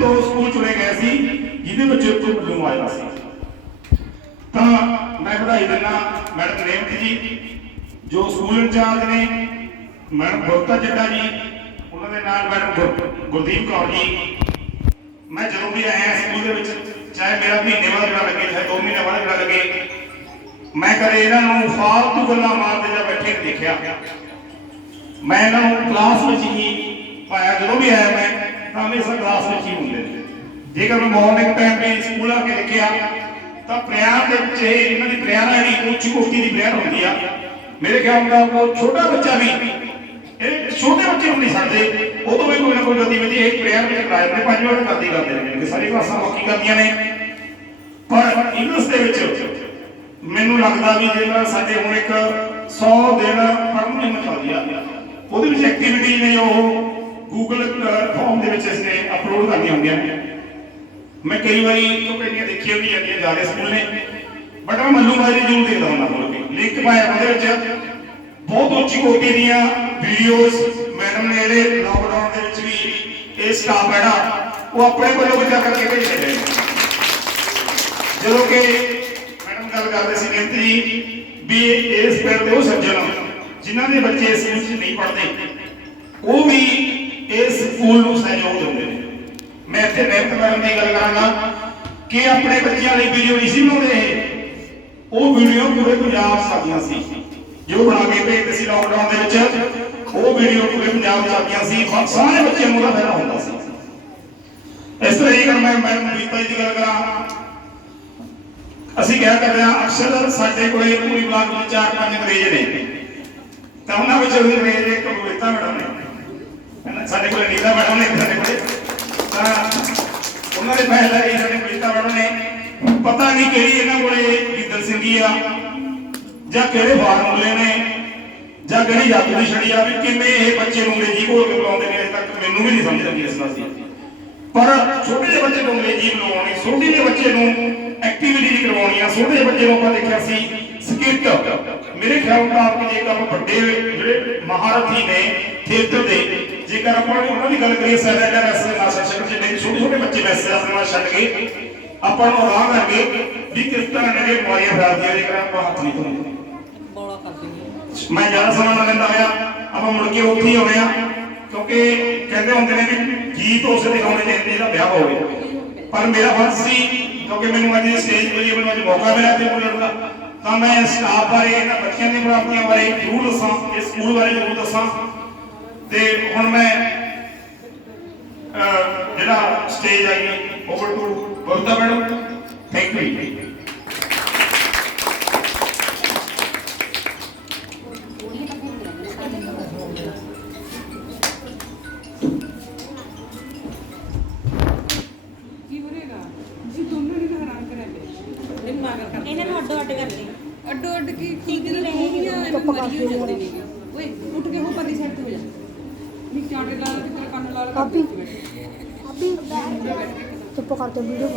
ਦੋ ਸਕੂਲ ਚੁਣੇ ਗਏ ਸੀ, ਜਿਹਦੇ ਵਿੱਚ ਇੱਕ ਮੱਲੂ ਮਾਜਰਾ ਸੀ। ਤਾਂ ਮੈਂ ਵਧਾਈ ਦਿੰਦਾ ਮੈਡਮ ਰੇਵਤੀ ਜੀ ਜੋ ਸਕੂਲ ਇੰਚਾਰਜ ਨੇ, ਮੈਡਮ ਗੁਰਤਾ ਜੱਟਾ ਜੀ, ਉਹਨਾਂ ਦੇ ਨਾਲ ਮੈਡਮ ਗੁਰਦੀਪ ਕੌਰ ਜੀ। ਮੈਂ ਜਦੋਂ ਵੀ ਆਇਆ ਸਕੂਲ ਦੇ ਵਿੱਚ, ਚਾਹੇ ਮੇਰਾ ਮਹੀਨੇ ਬਾਅਦ ਜਿਹੜਾ ਲੱਗੇ, ਚਾਹੇ 2 ਮਹੀਨੇ ਬਾਅਦ ਜਿਹੜਾ ਲੱਗੇ, ਮੈਂ ਕਦੇ ਇਹਨਾਂ ਨੂੰ ਫਾਲਤੂ ਗੱਲਾਂ ਮਾਰਦੇ ਜਾਂ ਬੈਠੇ ਨਹੀਂ ਦੇਖਿਆ। ਮੈਂ ਇਹਨਾਂ ਨੂੰ ਕਲਾਸ ਵਿੱਚ ਹੀ ਪਾਇਆ। ਜਦੋਂ ਵੀ ਆਇਆ ਮੈਂ ਤਾਂ ਹਮੇਸ਼ਾ ਕਲਾਸ ਵਿੱਚ ਹੀ ਹੁੰਦੇ ਨੇ। ਜੇਕਰ ਮੈਂ ਮਾਰਨਿੰਗ ਟਾਈਮ ਤੇ ਸਕੂਲ ਆ ਕੇ ਦੇਖਿਆ ਤਾਂ ਪ੍ਰੇਅਰ ਦੇ ਵਿੱਚ ਇਹਨਾਂ ਦੀ ਪ੍ਰੇਅਰ ਜਿਹੜੀ ਉੱਚ ਕੋਟੀ ਦੀ ਪ੍ਰੇਅਰ ਹੁੰਦੀ ਆ। ਮੇਰੇ ਖਿਆਲ ਨਾਲ ਉਹ ਛੋਟਾ ਬੱਚਾ ਵੀ, ਇਹ ਛੋਟੇ ਬੱਚੇ ਨੂੰ ਨਹੀਂ ਸਕਦੇ, ਉਦੋਂ ਵੀ ਕੋਈ ਨਾ ਕੋਈ ਗਤੀਵਿਧੀ ਇਹ ਪ੍ਰੇਅਰ ਵਿੱਚ ਕਰਾਇਆ ਨੇ, 5 ਵਜੇ ਕਰਦੇ ਨੇ, ਸਾਰੀ ਕਲਾਸਾਂ ਬਾਕੀ ਕਰਦੀਆਂ ਨੇ। ਪਰ ਇੰਗਲਿਸ਼ ਦੇ ਵਿੱਚ ਮੈਨੂੰ ਲੱਗਦਾ ਵੀ ਜਿਹੜਾ ਸਾਡੇ ਹੁਣ ਇੱਕ 100 ਦਿਨ ਪੜ੍ਹਨ ਮੁਹਿੰਮ ਚੱਲਦੀ ਆ, ਉਹਦੇ ਵਿੱਚ ਐਕਟੀਵਿਟੀ ਨੇ ਉਹ ਗੂਗਲ ਫਾਰਮ ਦੇ ਵਿੱਚ ਇਸਨੇ ਅਪਲੋਡ ਕਰਨੀਆਂ ਹੁੰਦੀਆਂ ਨੇ। ਮੈਂ ਕਈ ਵਾਰੀ ਕੰਪਨੀਆਂ ਦੇਖੀਆਂ ਵੀ ਜਾਂਦੀਆਂ, ਜ਼ਿਆਦਾ ਸਕੂਲ ਨੇ, ਬਟ ਮੈਂ ਮੱਲੂ ਮਾਜਰੇ ਜ਼ਰੂਰ ਦੇਖਦਾ ਹੁੰਦਾ। ਕੋਲ ਲਿੰਕ ਪਾਇਆ ਉਹਦੇ ਵਿੱਚ ਬਹੁਤ ਉੱਚੀ ਕੋਟੀ ਦੀਆਂ ਵੀਡੀਓਜ਼ ਮੈਡਮ ਨੇ ਜਿਹੜੇ ਲਾਕਡਾਊਨ ਦੇ ਵਿੱਚ ਵੀ ਇਹ ਸਟਾਫ ਹੈ ਨਾ ਉਹ ਆਪਣੇ ਵੱਲੋਂ ਬੱਚਾ ਕਰਕੇ ਭੇਜ ਰਹੇ ਨੇ। ਜਦੋਂ ਕਿ ਮੈਡਮ ਗੱਲ ਕਰਦੇ ਸੀ ਰੇਵਤੀ ਜੀ ਵੀ ਇਸ ਪਿੰਡ ਦੇ ਉਹ ਸੱਜਣ ਜਿਨ੍ਹਾਂ ਦੇ ਬੱਚੇ ਇਸ ਸਕੂਲ 'ਚ ਨਹੀਂ ਪੜ੍ਹਦੇ, ਉਹ ਵੀ ਇਸ ਸਕੂਲ ਨੂੰ ਸਹਿਯੋਗ ਦਿੰਦੇ ਨੇ। ਮੈਂ ਇੱਥੇ ਰੇਵਤੀ ਮੈਡਮ ਦੀ ਗੱਲ ਕਰਾਂਗਾ ਕਿ ਆਪਣੇ ਬੱਚਿਆਂ ਲਈ ਵੀਡੀਓ ਨਹੀਂ ਸੀ ਬਣਾਉਂਦੇ, ਉਹ ਵੀਡੀਓ ਪੂਰੇ ਪੰਜਾਬ 'ਚ ਆਉਂਦੀਆਂ ਸੀ ਜੋ ਬਣਾ ਕੇ ਭੇਜਦੇ ਸੀ ਲਾਕਡਾਊਨ ਦੇ ਵਿੱਚ। ਉਹ ਵੀਡੀਓ ਪੂਰੇ ਪੰਜਾਬ 'ਚ ਆਉਂਦੀਆਂ ਸੀ, ਸਾਰੇ ਬੱਚਿਆਂ ਨੂੰ ਉਹਦਾ ਫਾਇਦਾ ਹੁੰਦਾ ਸੀ। ਇਸ ਤਰ੍ਹਾਂ ਹੀ ਮੈਂ ਮੈਡਮ ਬੀਤਾ ਜੀ ਦੀ ਗੱਲ ਕਰਾਂ, ਅਸੀਂ ਕਿਹਾ ਕਰਦੇ ਹਾਂ ਅਕਸਰ ਸਾਡੇ ਕੋਲੇ ਪੂਰੀ ਬਲਾਕ ਵਿੱਚ 4-5 ਅੰਗਰੇਜ਼ ਨੇ, ਤਾਂ ਉਹਨਾਂ ਵਿੱਚ ਅੰਗਰੇਜ਼ ਇੱਕ ਬੀਤਾ ਮੈਡਮ ਨੇ, ਸਾਡੇ ਕੋਲੇ ਨੀਤਾ ਮੈਡਮ ਨੇ ਸਾਡੇ ਕੋਲੇ, ਤਾਂ ਉਹਨਾਂ ਦੇ ਪਹਿਲਾਂ ਹੀ ਸਾਡੇ ਪ੍ਰੀਤਾ ਮੈਡਮ ਨੇ ਪਤਾ ਨਹੀਂ ਕਿਹੜੀ ਇਹਨਾਂ ਕੋਲੇ ਗਿੱਦੜ ਸਿੰਘੀ ਆ ਜਾਂ ਕਿਹੜੇ ਫਾਰਮੂਲੇ ਨੇ ਜਾਂ ਕਿਹੜੀ ਜਾਦੂ ਦੀ ਛੜੀ ਆ ਵੀ ਕਿਵੇਂ ਇਹ ਬੱਚੇ ਨੂੰ ਅੰਗਰੇਜ਼ੀ ਘੋਲ ਕੇ ਬੁਲਾਉਂਦੇ ਨੇ। ਅਜੇ ਤੱਕ ਮੈਨੂੰ ਵੀ ਨਹੀਂ ਸਮਝ ਆਉਂਦੀ ਇਸ ਨਾਲ ਸੀ, ਪਰ ਛੋਟੇ ਜਿਹੇ ਬੱਚੇ ਨੂੰ ਅੰਗਰੇਜ਼ੀ ਬੁਲਾਉਣੀ, ਛੋਟੇ ਜਿਹੇ ਬੱਚੇ ਨੂੰ ਐਕਟੀਵਿਟੀ ਕਰਵਾਉਣੀ ਆ, ਛੋਟੇ ਜਿਹੇ ਬੱਚੇ ਨੂੰ ਆਪਾਂ ਦੇਖਿਆ ਸੀ ਸਕਿੱਟ। ਮੇਰੇ ਖਿਆਲ ਮੁਤਾਬਕ ਜੇਕਰ ਆਪਾਂ ਵੱਡੇ ਜਿਹੜੇ ਮਹਾਰਥੀ ਨੇ ਥੀਏਟਰ ਦੇ, ਜੇਕਰ ਆਪਾਂ ਉਹਨਾਂ ਦੀ ਗੱਲ ਕਰੀਏ ਸੈਲੈਂਡਰ ਐਸੇ ਮਾਸਟਰ ਸ਼ਕਲ ਜਿਹਨੇ ਛੋਟੇ ਛੋਟੇ ਬੱਚੇ ਵੈਸੇ ਆਪਣੇ ਨਾਲ ਛੱਡ ਕੇ ਆਪਾਂ ਨੂੰ ਆਰਾਮ ਕਰਕੇ ਵੀ ਕਿਸ ਤਰ੍ਹਾਂ ਦੇ ਬਿਮਾਰੀਆਂ ਫੈਲਦੀਆਂ ਜੇਕਰ ਆਪਾਂ ਹੱਥ ਨਹੀਂ ਧੋਂਦੇ। ਮੈਂ ਜ਼ਿਆਦਾ ਸਮਾਂ ਨਾ ਲੈਂਦਾ ਹੋਇਆ ਆਪਾਂ ਮੁੜ ਕੇ ਉੱਥੇ ਹੀ ਆਉਣੇ ਆ, ਕਿਉਂਕਿ ਕਹਿੰਦੇ ਹੁੰਦੇ ਨੇ ਵੀ ਗੀਤ ਉਸੇ ਦਿਖਾਉਣੇ ਚਾਹੀਦੇ ਜਿਹਦਾ ਵਿਆਹ ਹੋਵੇ। ਪਰ ਮੇਰਾ ਫਰਜ਼ ਸੀ, ਕਿਉਂਕਿ ਮੈਨੂੰ ਅੱਜ ਸਟੇਜ ਮਿਲੀ, ਮੈਨੂੰ ਅੱਜ ਮੌਕਾ ਮਿਲਿਆ ਤੇ ਬੋਲਣ ਦਾ, ਤਾਂ ਮੈਂ ਸਟਾਫ ਬਾਰੇ, ਇਹਨਾਂ ਬੱਚਿਆਂ ਦੀਆਂ ਪ੍ਰਾਪਤੀਆਂ ਬਾਰੇ ਜ਼ਰੂਰ ਦੱਸਾਂ, ਇਸ ਸਕੂਲ ਬਾਰੇ ਜ਼ਰੂਰ ਦੱਸਾਂ। ਤੇ ਹੁਣ ਮੈਂ ਜਿਹੜਾ ਸਟੇਜ ਆ ਗਈ ਓਵਰ ਟੂ ਬਰਤਾ ਮੈਡਮ। Thank you. ਇਹਨਾਂ ਨੂੰ ਅੱਡੋ ਅੱਡ ਕਰਦੇ ਅੱਡੋ ਅੱਡ ਕੀ ਠੀਕ ਨਹੀਂ ਚੁੱਪ ਕਰਕੇ ਜਾਂਦੇ ਨੇ। ਓਏ ਉੱਠ ਕੇ ਹੋ ਪਰਲੀ ਸਾਈਡ ਤੇ ਹੋ ਜਾ, ਨੀ ਚਾਂਟੇ ਲਾ ਕੇ ਤੇਰੇ ਕੰਨ ਲਾ ਲਾ ਕਾਪੀ ਕਾਪੀ ਚੁੱਪ ਕਰਕੇ ਵੀਡੀਓ